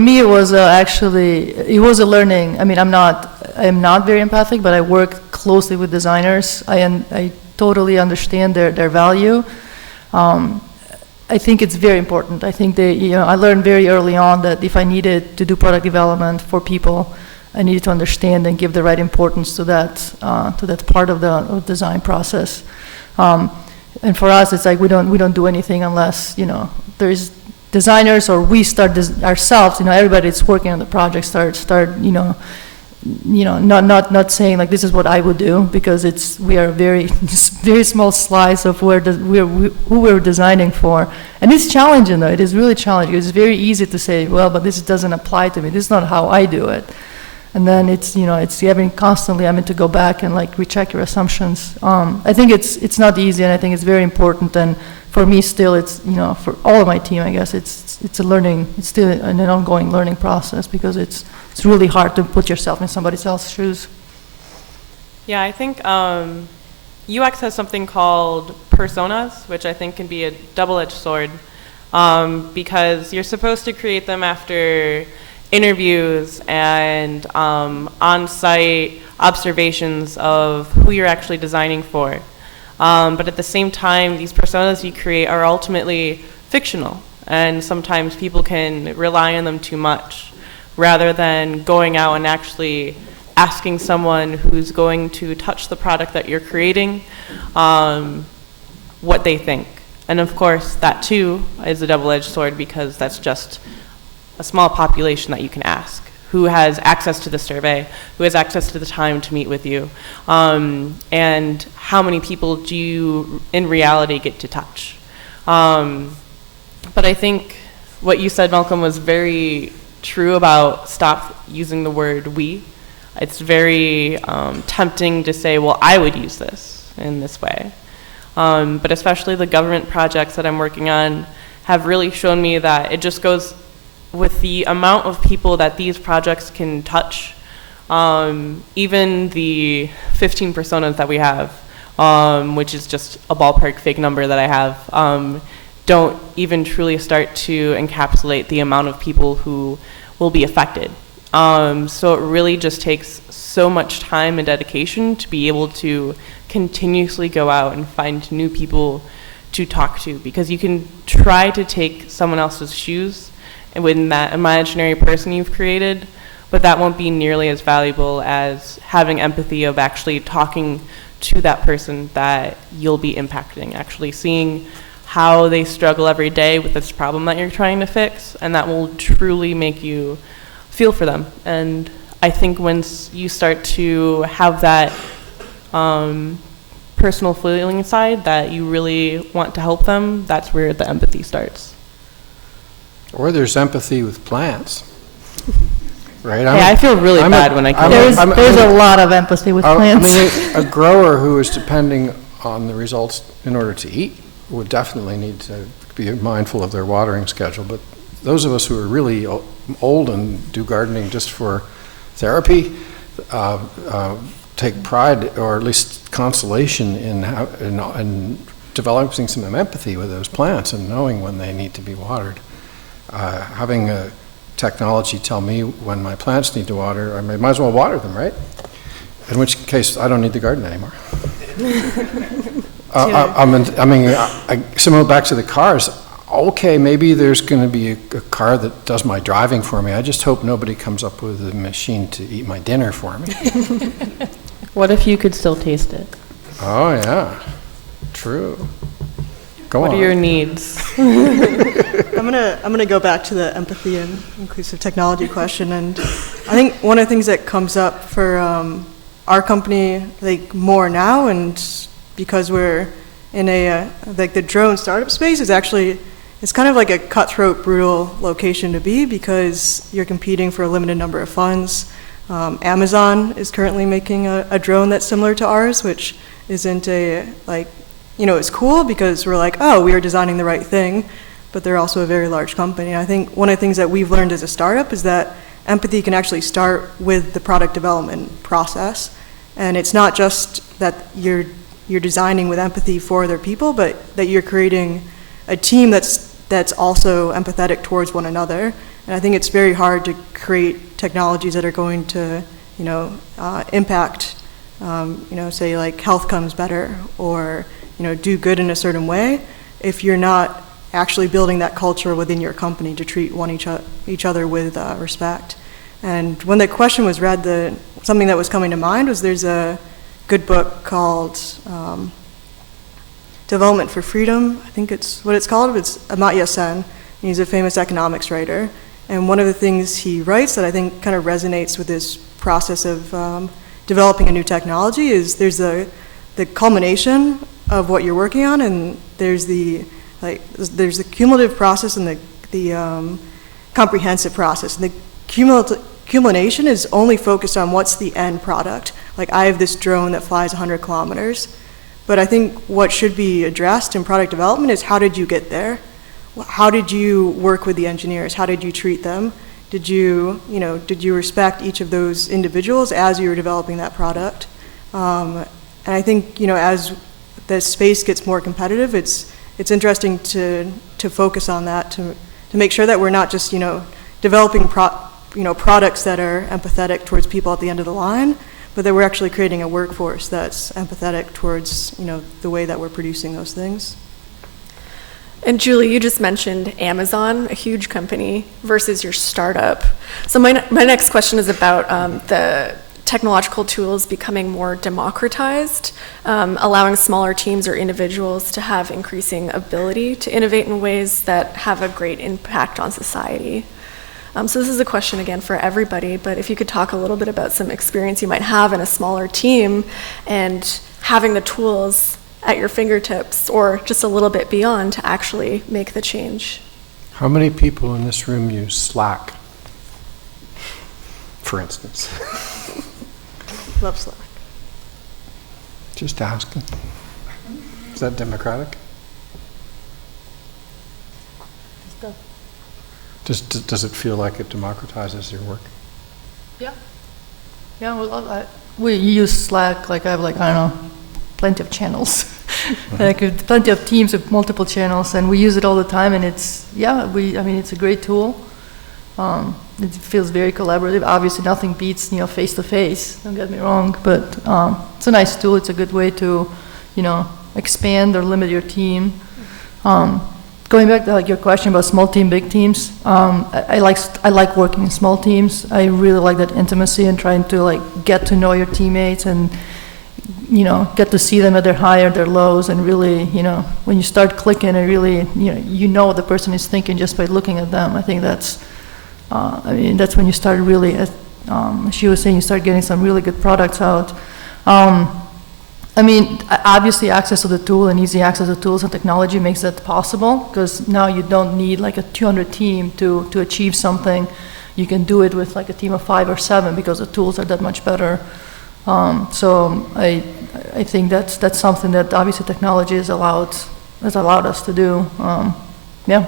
me, it was it was a learning. I'm not very empathic, but I work closely with designers. I totally understand their value. I think it's very important. I think that, I learned very early on that if I needed to do product development for people, I needed to understand and give the right importance to that part of the design process. And for us, it's like we don't do anything unless, there's designers or we start ourselves, everybody that's working on the project start not saying like this is what I would do, because we are a very very small slice of who we're designing for, and it's challenging though. It is really challenging. It's very easy to say, well, but this doesn't apply to me. This is not how I do it, and then it's having constantly to go back and like recheck your assumptions. I think it's not easy, and I think it's very important. And for me, still, it's for all of my team, I guess it's a learning. It's still an ongoing learning process, because it's really hard to put yourself in somebody else's shoes. Yeah, I think UX has something called personas, which I think can be a double-edged sword, because you're supposed to create them after interviews and on-site observations of who you're actually designing for. But at the same time, these personas you create are ultimately fictional, and sometimes people can rely on them too much, rather than going out and actually asking someone who's going to touch the product that you're creating what they think. And of course, that too is a double-edged sword, because that's just a small population that you can ask, who has access to the survey, who has access to the time to meet with you, and how many people do you in reality get to touch. But I think what you said, Malcolm, was very true about stop using the word we. It's very tempting to say, well, I would use this in this way. But especially the government projects that I'm working on have really shown me that it just goes with the amount of people that these projects can touch. Even the 15 personas that we have, which is just a ballpark fake number that I have, don't even truly start to encapsulate the amount of people who will be affected. So it really just takes so much time and dedication to be able to continuously go out and find new people to talk to, because you can try to take someone else's shoes with that imaginary person you've created, but that won't be nearly as valuable as having empathy of actually talking to that person that you'll be impacting, actually seeing how they struggle every day with this problem that you're trying to fix, and that will truly make you feel for them. And I think once you start to have that personal feeling side that you really want to help them, that's where the empathy starts. Or there's empathy with plants, right? Yeah, I feel really bad when I come There's a lot of empathy with plants. I mean, a grower who is depending on the results in order to eat would definitely need to be mindful of their watering schedule. But those of us who are really old and do gardening just for therapy take pride, or at least consolation, in developing some empathy with those plants and knowing when they need to be watered. Having a technology tell me when my plants need to water, I might as well water them, right? In which case, I don't need the garden anymore. Similar back to the cars. Okay, maybe there's going to be a car that does my driving for me. I just hope nobody comes up with a machine to eat my dinner for me. What if you could still taste it? Oh, yeah. True. Go on. What are your needs? I'm gonna go back to the empathy and inclusive technology question, and I think one of the things that comes up for our company, like more now, and because we're in a like the drone startup space, is actually, it's kind of like a cutthroat, brutal location to be, because you're competing for a limited number of funds. Amazon is currently making a drone that's similar to ours, which isn't it's cool because we're like, oh, we are designing the right thing, but they're also a very large company. I think one of the things that we've learned as a startup is that empathy can actually start with the product development process. And it's not just that you're designing with empathy for other people, but that you're creating a team that's also empathetic towards one another. And I think it's very hard to create technologies that are going to, impact, say like health comes better, or do good in a certain way, if you're not actually building that culture within your company to treat each other with respect. And when the question was read, something that was coming to mind was there's a good book called Development for Freedom. I think it's what it's called. It's Amartya Sen. He's a famous economics writer. And one of the things he writes that I think kind of resonates with this process of developing a new technology is there's the culmination of what you're working on, and there's the cumulative process and the comprehensive process. And the culmination is only focused on what's the end product. Like, I have this drone that flies 100 kilometers, but I think what should be addressed in product development is how did you get there? How did you work with the engineers? How did you treat them? Did you respect each of those individuals as you were developing that product? And I think, as the space gets more competitive, it's interesting to focus on that, to make sure that we're not just, developing products that are empathetic towards people at the end of the line, but that we're actually creating a workforce that's empathetic towards, the way that we're producing those things. And Julie, you just mentioned Amazon, a huge company, versus your startup. So my next question is about the technological tools becoming more democratized, allowing smaller teams or individuals to have increasing ability to innovate in ways that have a great impact on society. So this is a question again for everybody, but if you could talk a little bit about some experience you might have in a smaller team and having the tools at your fingertips or just a little bit beyond to actually make the change. How many people in this room use Slack, for instance? Love Slack. Just asking. Is that democratic? Does it feel like it democratizes your work? Yeah. Yeah, well, we use Slack, I have I don't know, plenty of channels. Plenty of teams with multiple channels, and we use it all the time, and it's a great tool. It feels very collaborative. Obviously, nothing beats, face-to-face, don't get me wrong, but it's a nice tool. It's a good way to, expand or limit your team. Going back to your question about small team, big teams, I like working in small teams. I really like that intimacy and trying to get to know your teammates and get to see them at their high or their lows, and really, when you start clicking and really, what the person is thinking just by looking at them. I think that's when you start really, as she was saying, you start getting some really good products out. Obviously access to the tool and easy access to tools and technology makes that possible, because now you don't need a 200 team to achieve something. You can do it with a team of 5 or 7 because the tools are that much better. So I think that's something that obviously technology has allowed us to do. Yeah.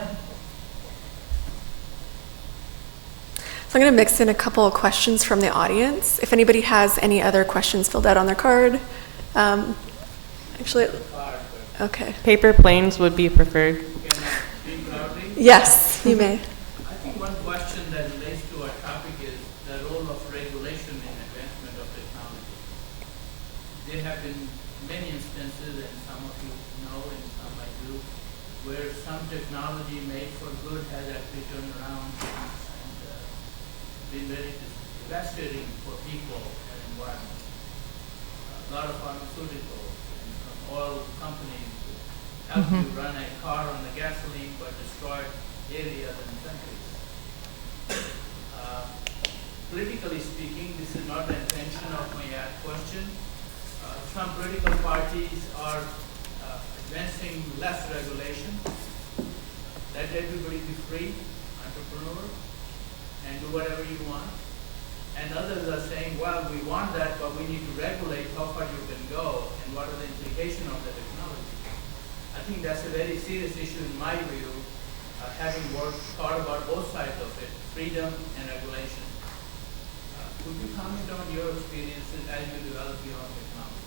So I'm going to mix in a couple of questions from the audience. If anybody has any other questions filled out on their card. Okay. Paper planes would be preferred. Yes, you may. I think one question that relates to our topic is the role of regulation in advancement of technology. There have been many instances, and some of you know and some I do, where some technology made for good has actually turned around and been very devastating for people and environment. A lot of pharmaceuticals and some oil companies help you run a car on the gasoline but destroy areas and countries. Politically speaking, this is not the intention of my question. Some political parties are advancing less regulation. Let everybody be free, entrepreneur, and do whatever you want. And others are saying, well, we want that, but we need to regulate how far you can go and what are the implications of the technology. I think that's a very serious issue in my view, having thought about both sides of it, freedom and regulation. Could you comment on your experiences as you develop your own technology?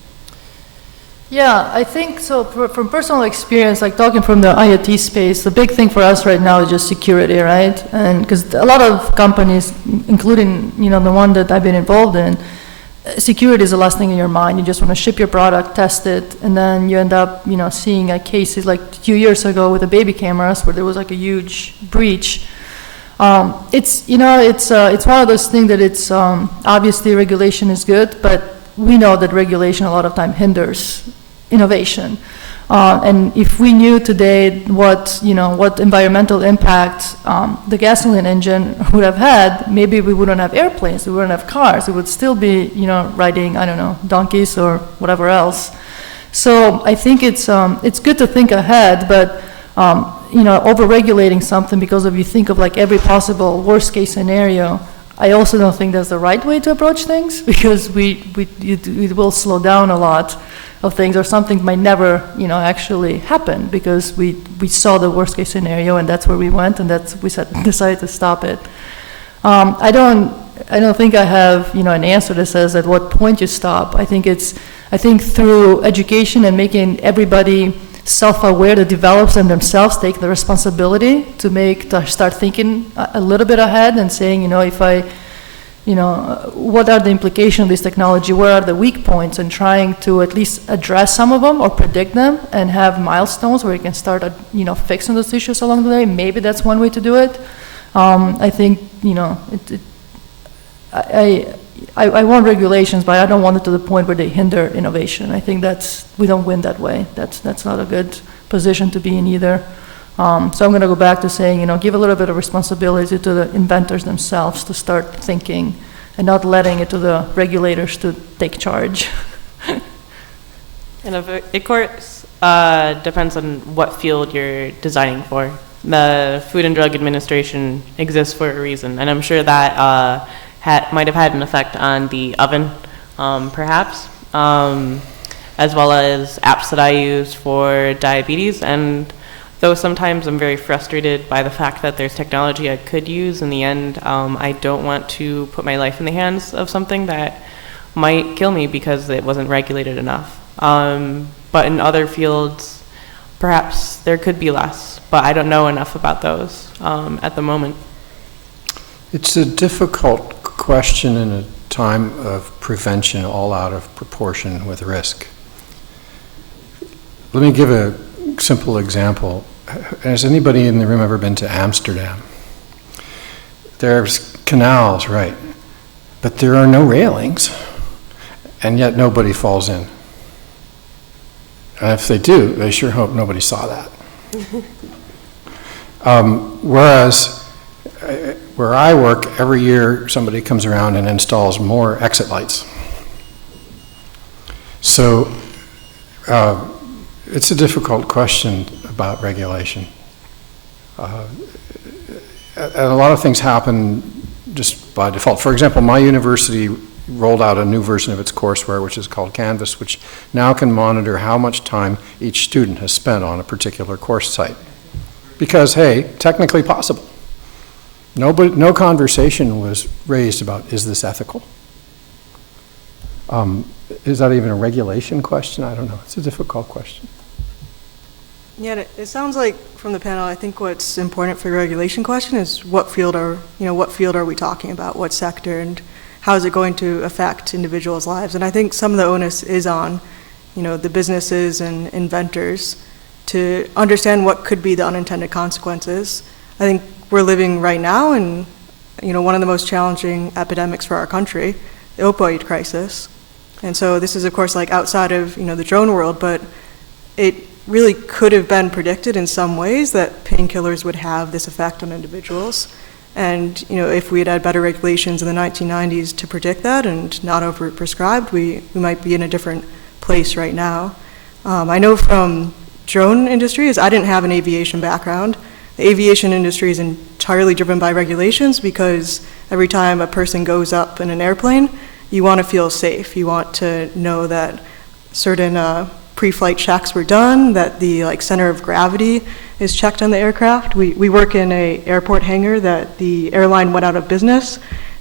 Yeah, I think so. From personal experience, talking from the IoT space, the big thing for us right now is just security, right? And because a lot of companies, including the one that I've been involved in, security is the last thing in your mind. You just want to ship your product, test it, and then you end up, seeing cases like a few years ago with the baby cameras where there was like a huge breach. It's one of those things that it's obviously regulation is good, but we know that regulation a lot of time hinders innovation. And if we knew today what environmental impact the gasoline engine would have had, maybe we wouldn't have airplanes, we wouldn't have cars, we would still be, riding, donkeys or whatever else. So I think it's good to think ahead, but over-regulating something because if you think of like every possible worst-case scenario, I also don't think that's the right way to approach things, because it will slow down a lot of things, or something might never, actually happen, because we saw the worst case scenario and that's where we went, and decided to stop it. I don't think I have, an answer that says at what point you stop. I think through education and making everybody self-aware that develops them themselves take the responsibility to start thinking a little bit ahead and saying, what are the implications of this technology, where are the weak points, and trying to at least address some of them or predict them and have milestones where you can start, fixing those issues along the way. Maybe that's one way to do it. I think, I want regulations, but I don't want it to the point where they hinder innovation. I think we don't win that way. That's not a good position to be in either. So I'm going to go back to saying, give a little bit of responsibility to the inventors themselves to start thinking, and not letting it to the regulators to take charge. And of course, depends on what field you're designing for. The Food and Drug Administration exists for a reason, and I'm sure that might have had an effect on the oven, perhaps, as well as apps that I use for diabetes. And though sometimes I'm very frustrated by the fact that there's technology I could use, in the end, I don't want to put my life in the hands of something that might kill me because it wasn't regulated enough. But in other fields, perhaps there could be less, but I don't know enough about those at the moment. It's a difficult question in a time of prevention all out of proportion with risk. Let me give a simple example. Has anybody in the room ever been to Amsterdam? There's canals, right, but there are no railings, and yet nobody falls in. And if they do, they sure hope nobody saw that. Whereas where I work, every year somebody comes around and installs more exit lights. So it's a difficult question about regulation. And a lot of things happen just by default. For example, my university rolled out a new version of its courseware, which is called Canvas, which now can monitor how much time each student has spent on a particular course site. Because, hey, technically possible. No conversation was raised about, is this ethical? Is that even a regulation question? I don't know. It's a difficult question. Yeah, it sounds like from the panel, I think what's important for the regulation question is what field are we talking about, what sector, and how is it going to affect individuals' lives? And I think some of the onus is on, the businesses and inventors to understand what could be the unintended consequences. I think we're living right now in, one of the most challenging epidemics for our country, the opioid crisis. And so this is, of course, like outside of, the drone world, but it really could have been predicted in some ways that painkillers would have this effect on individuals. And, if we had had better regulations in the 1990s to predict that and not overprescribed, we might be in a different place right now. I know from drone industries, I didn't have an aviation background. The aviation industry is entirely driven by regulations because every time a person goes up in an airplane, you want to feel safe. You want to know that certain pre-flight checks were done, that the center of gravity is checked on the aircraft. We work in an airport hangar that the airline went out of business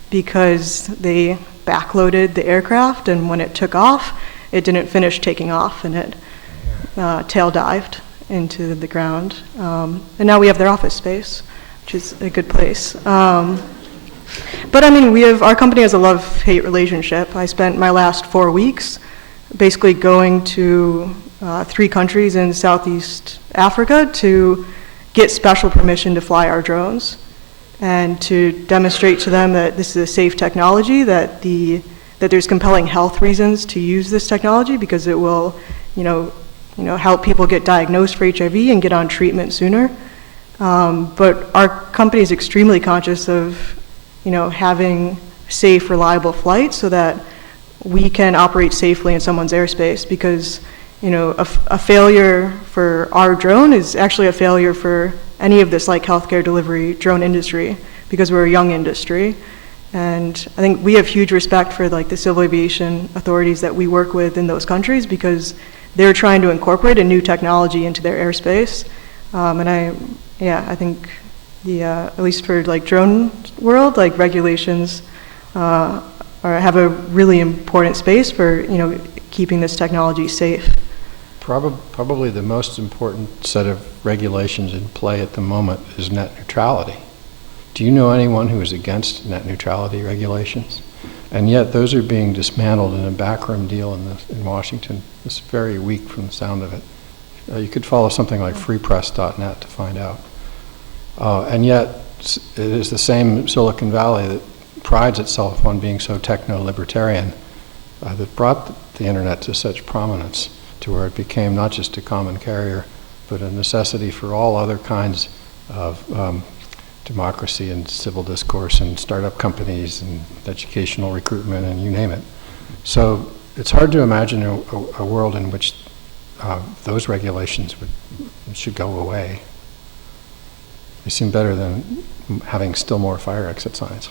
because they backloaded the aircraft, and when it took off, it didn't finish taking off, and it tail dived into the ground. And now we have their office space, which is a good place. But I mean, our company has a love-hate relationship. I spent my last 4 weeks basically going to 3 countries in Southeast Africa to get special permission to fly our drones and to demonstrate to them that this is a safe technology, that there's compelling health reasons to use this technology because it will, help people get diagnosed for HIV and get on treatment sooner. But our company is extremely conscious of, having safe, reliable flights so that we can operate safely in someone's airspace because, a failure for our drone is actually a failure for any of this like healthcare delivery drone industry because we're a young industry. And I think we have huge respect for like the civil aviation authorities that we work with in those countries because they're trying to incorporate a new technology into their airspace. I think at least for like drone world, like regulations have a really important space for, keeping this technology safe. Probably the most important set of regulations in play at the moment is net neutrality. Do you know anyone who is against net neutrality regulations? And yet those are being dismantled in a backroom deal in Washington. It's very weak from the sound of it. You could follow something like freepress.net to find out. And yet it is the same Silicon Valley that prides itself on being so techno-libertarian that brought the internet to such prominence, to where it became not just a common carrier, but a necessity for all other kinds of democracy and civil discourse and startup companies and educational recruitment and you name it. So it's hard to imagine a world in which those regulations should go away. They seem better than having still more fire exit signs.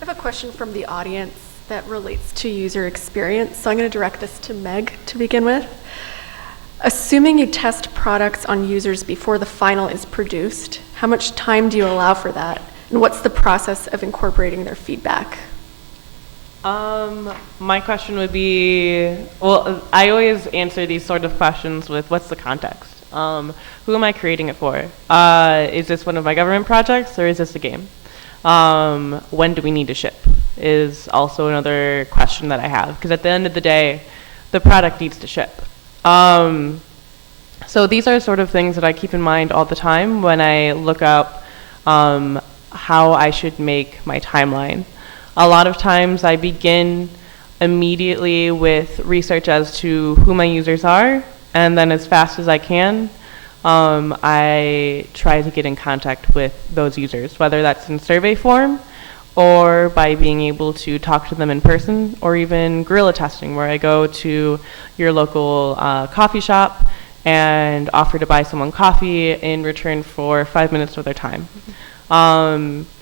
I have a question from the audience that relates to user experience. So I'm going to direct this to Meg to begin with. Assuming you test products on users before the final is produced, how much time do you allow for that? And what's the process of incorporating their feedback? My question would be, well, I always answer these sort of questions with what's the context? Who am I creating it for? Is this one of my government projects or is this a game? When do we need to ship is also another question that I have, because at the end of the day, the product needs to ship. So these are sort of things that I keep in mind all the time when I look up how I should make my timeline. A lot of times I begin immediately with research as to who my users are, and then as fast as I can, I try to get in contact with those users, whether that's in survey form or by being able to talk to them in person, or even guerrilla testing, where I go to your local coffee shop and offer to buy someone coffee in return for 5 minutes of their time.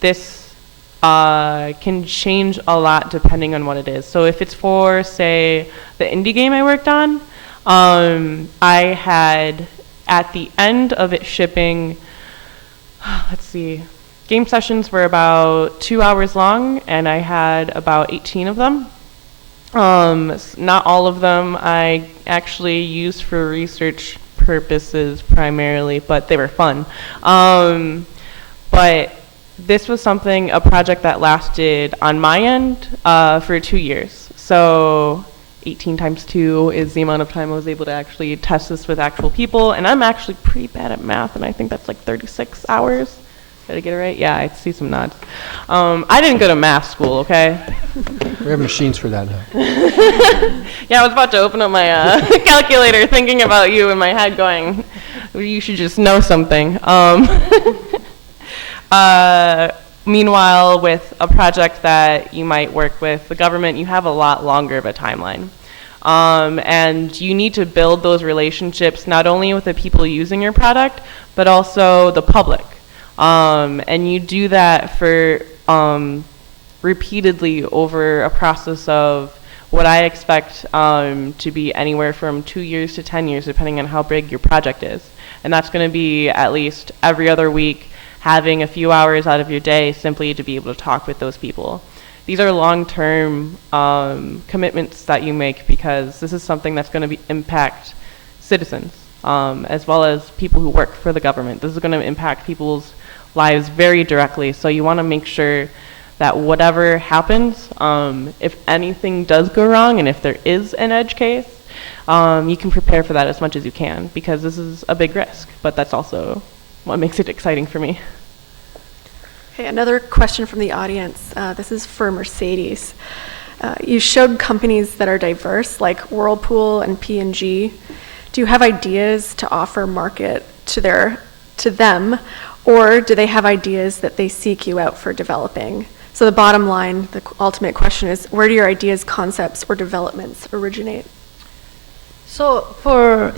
This can change a lot depending on what it is. So if it's for, say, the indie game I worked on, I had, at the end of it shipping, let's see, game sessions were about 2 hours long, and I had about 18 of them. Not all of them I actually used for research purposes primarily, but they were fun. But this was a project that lasted on my end for 2 years. So 18 times 2 is the amount of time I was able to actually test this with actual people, and I'm actually pretty bad at math, and I think that's like 36 hours. Did I get it right? Yeah, I see some nods. I didn't go to math school, okay? We have machines for that now. Yeah, I was about to open up my calculator thinking about you in my head going, you should just know something. Meanwhile, with a project that you might work with the government, you have a lot longer of a timeline. And you need to build those relationships not only with the people using your product, but also the public. And you do that for repeatedly over a process of what I expect to be anywhere from 2 years to 10 years, depending on how big your project is. And that's going to be at least every other week, having a few hours out of your day simply to be able to talk with those people. These are long-term commitments that you make, because this is something that's going to impact citizens, as well as people who work for the government. This is going to impact people's lives very directly. So you want to make sure that whatever happens, if anything does go wrong and if there is an edge case, you can prepare for that as much as you can, because this is a big risk, but that's also what makes it exciting for me. Okay, another question from the audience. This is for Mercedes. You showed companies that are diverse, like Whirlpool and P&G. Do you have ideas to offer market to them, or do they have ideas that they seek you out for developing? So the bottom line, the ultimate question is, where do your ideas, concepts, or developments originate? So for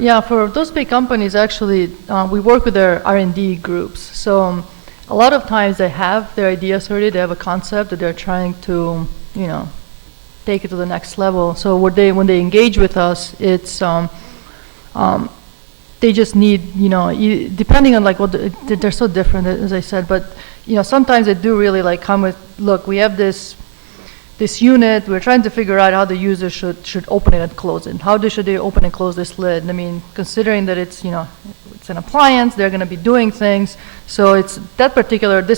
those big companies, actually, we work with their R&D groups. So a lot of times they have their ideas already, they have a concept that they're trying to, take it to the next level. So when they engage with us, it's, they just need, depending on like they're so different, as I said, but sometimes they do really like come with, look, we have this unit, we're trying to figure out how the user should open it and close it. How should they open and close this lid? I mean, considering that it's, it's an appliance, they're going to be doing things. So it's this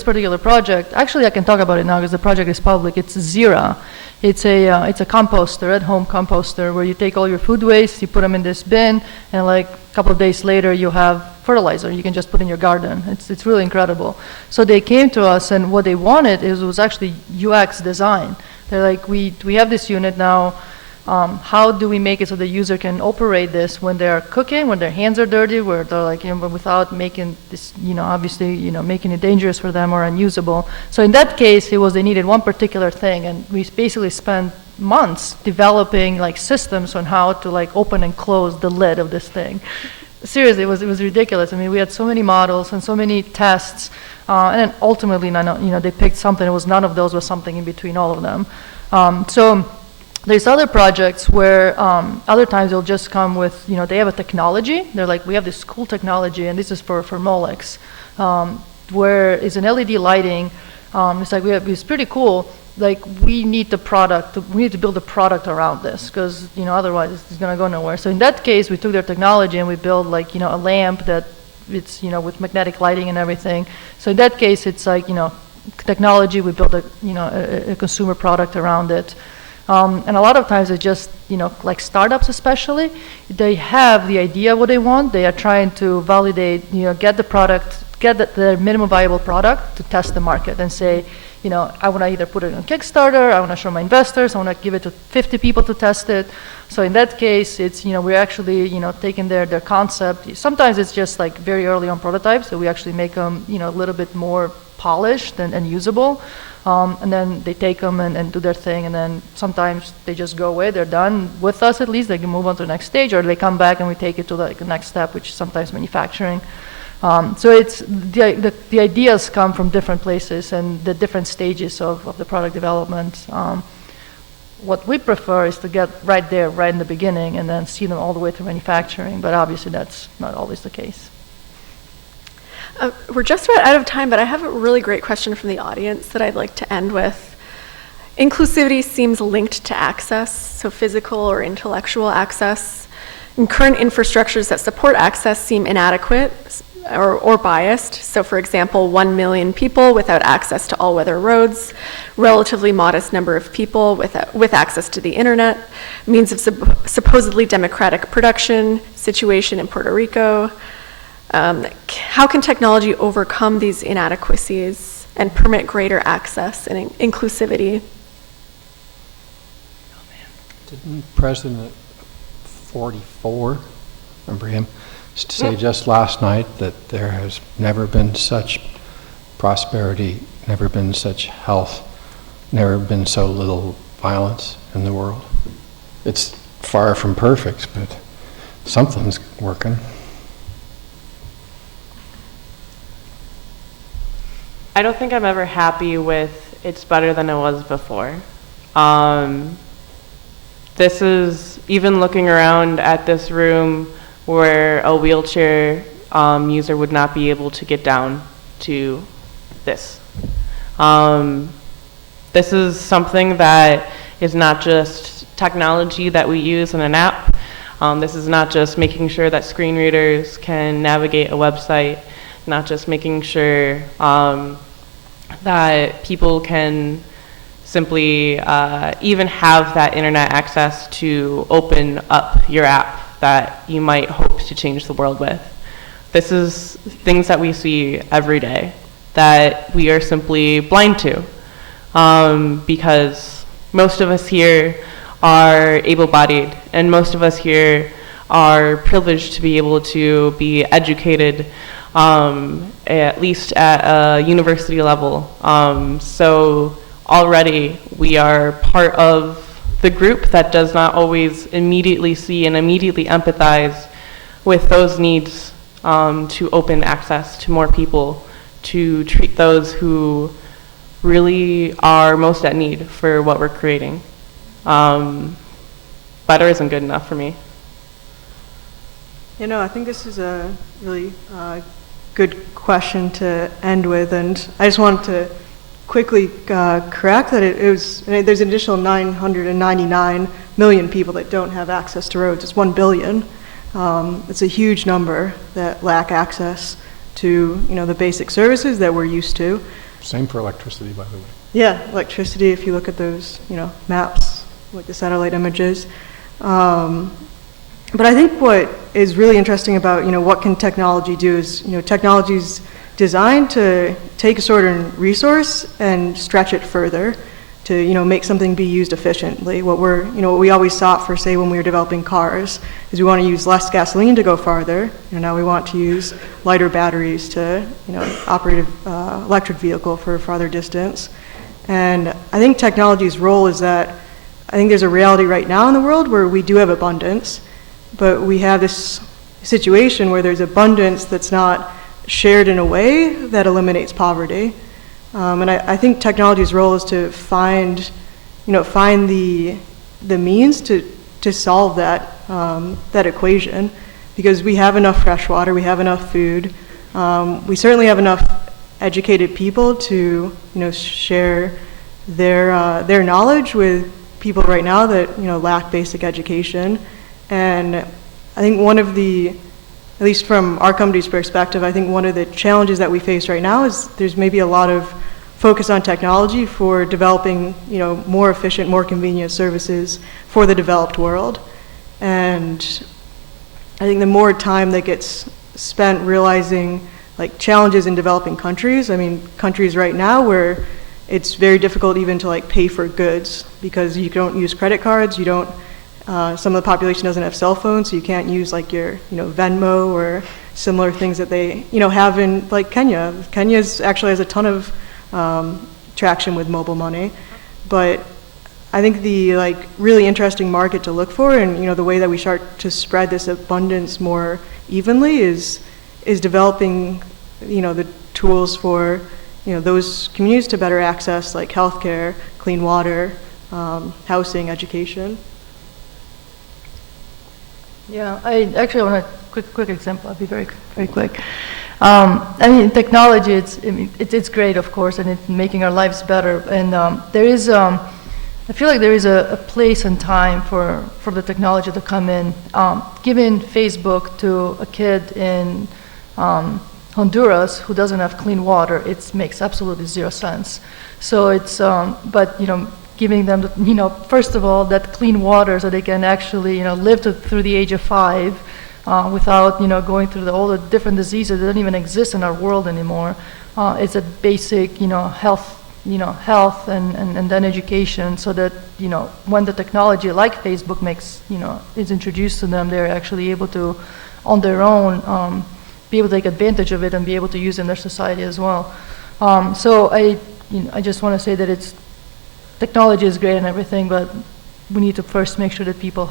particular project. Actually, I can talk about it now because the project is public. It's Zira. It's a composter, at-home composter, where you take all your food waste, you put them in this bin, and like a couple of days later, you have fertilizer you can just put in your garden. It's really incredible. So they came to us, and what they wanted was actually UX design. They're like, we have this unit now. How do we make it so the user can operate this when they're cooking, when their hands are dirty, where they're like, without making this, obviously, making it dangerous for them or unusable. So in that case, they needed one particular thing, and we basically spent months developing like systems on how to like open and close the lid of this thing. Seriously, it was ridiculous. I mean, we had so many models and so many tests, and then ultimately, they picked something. It was none of those, was something in between all of them. So there's other projects where other times they'll just come with, they have a technology. They're like, we have this cool technology, and this is for Molex, where it's an LED lighting. It's like, it's pretty cool. Like, we need to build a product around this, because, otherwise it's going to go nowhere. So in that case, we took their technology and we built like, a lamp that it's, with magnetic lighting and everything. So in that case, it's like, technology, we built a consumer product around it. And a lot of times it's just, like startups especially, they have the idea of what they want. They are trying to validate, get the minimum viable product to test the market and say, I want to either put it on Kickstarter, I want to show my investors, I want to give it to 50 people to test it. So in that case, it's, we're actually, taking their concept. Sometimes it's just like very early on prototypes, so we actually make them, a little bit more polished and usable. And then they take them and do their thing, and then sometimes they just go away, they're done with us at least, they can move on to the next stage, or they come back and we take it to the next step, which is sometimes manufacturing. So it's the ideas come from different places and the different stages of the product development. What we prefer is to get right there, right in the beginning, and then see them all the way through manufacturing, but obviously that's not always the case. We're just about out of time, but I have a really great question from the audience that I'd like to end with. Inclusivity seems linked to access, so physical or intellectual access. And current infrastructures that support access seem inadequate or biased. So for example, 1 million people without access to all-weather roads, relatively modest number of people with access to the internet, means of supposedly democratic production, situation in Puerto Rico. How can technology overcome these inadequacies and permit greater access and inclusivity? Didn't President 44, remember him, say just last night that there has never been such prosperity, never been such health, never been so little violence in the world? It's far from perfect, but something's working. I don't think I'm ever happy with it's better than it was before. This is, even looking around at this room where a wheelchair user would not be able to get down to this. This is something that is not just technology that we use in an app. This is not just making sure that screen readers can navigate a website. not just making sure that people can simply even have that internet access to open up your app that you might hope to change the world with. This is things that we see every day that we are simply blind to, because most of us here are able-bodied, and most of us here are privileged to be able to be educated, at least at a university level. So already we are part of the group that does not always immediately see and immediately empathize with those needs to open access to more people, to treat those who really are most at need for what we're creating. Better isn't good enough for me. You know, I think this is a really good question to end with, and I just wanted to quickly correct that there's an additional 999 million people that don't have access to roads. It's 1 billion. It's a huge number that lack access to, the basic services that we're used to. Same for electricity, by the way. Yeah, electricity, if you look at those, maps, like the satellite images. But I think what is really interesting about, what can technology do is, technology's designed to take a certain resource and stretch it further to, make something be used efficiently. What we always sought for, say, when we were developing cars, is we want to use less gasoline to go farther. Now we want to use lighter batteries to, operate an electric vehicle for a farther distance. And I think technology's role is that I think there's a reality right now in the world where we do have abundance, but we have this situation where there's abundance that's not shared in a way that eliminates poverty. And I think technology's role is to find the means to solve that equation, because we have enough fresh water, we have enough food, we certainly have enough educated people to share their knowledge with people right now that lack basic education. And I think one of the, at least from our company's perspective, I think one of the challenges that we face right now is there's maybe a lot of focus on technology for developing more efficient, more convenient services for the developed world. And I think the more time that gets spent realizing challenges in developing countries, countries right now where it's very difficult even to pay for goods because you don't use credit cards, you don't, some of the population doesn't have cell phones, so you can't use your Venmo or similar things that they have in Kenya. Kenya actually has a ton of traction with mobile money, but I think the really interesting market to look for, and the way that we start to spread this abundance more evenly is developing the tools for those communities to better access healthcare, clean water, housing, education. Yeah, I actually want a quick example. I'll be very quick. Technology, it's great, of course, and it's making our lives better. And there is, I feel like there is a place and time for the technology to come in. Giving Facebook to a kid in Honduras who doesn't have clean water, it makes absolutely zero sense. So it's, but giving them, first of all, that clean water so they can actually, live through the age of 5 without, going through all the different diseases that don't even exist in our world anymore. It's a basic, health and then education, so that, when the technology like Facebook is introduced to them, they're actually able to, on their own, be able to take advantage of it and be able to use it in their society as well. So I just want to say that technology is great and everything, but we need to first make sure that people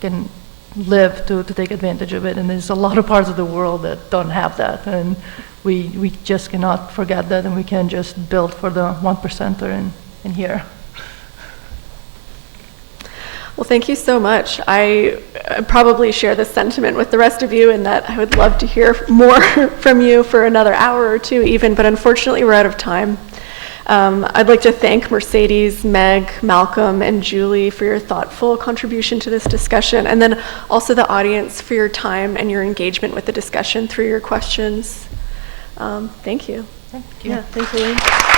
can live to take advantage of it. And there's a lot of parts of the world that don't have that, and we just cannot forget that, and we can't just build for the 1%er in here. Well, thank you so much. I probably share this sentiment with the rest of you in that I would love to hear more from you for another hour or two even, but unfortunately we're out of time. I'd like to thank Mercedes, Meg, Malcolm, and Julie for your thoughtful contribution to this discussion, and then also the audience for your time and your engagement with the discussion through your questions. Thank you. Thank you. Yeah, thanks, Lillian.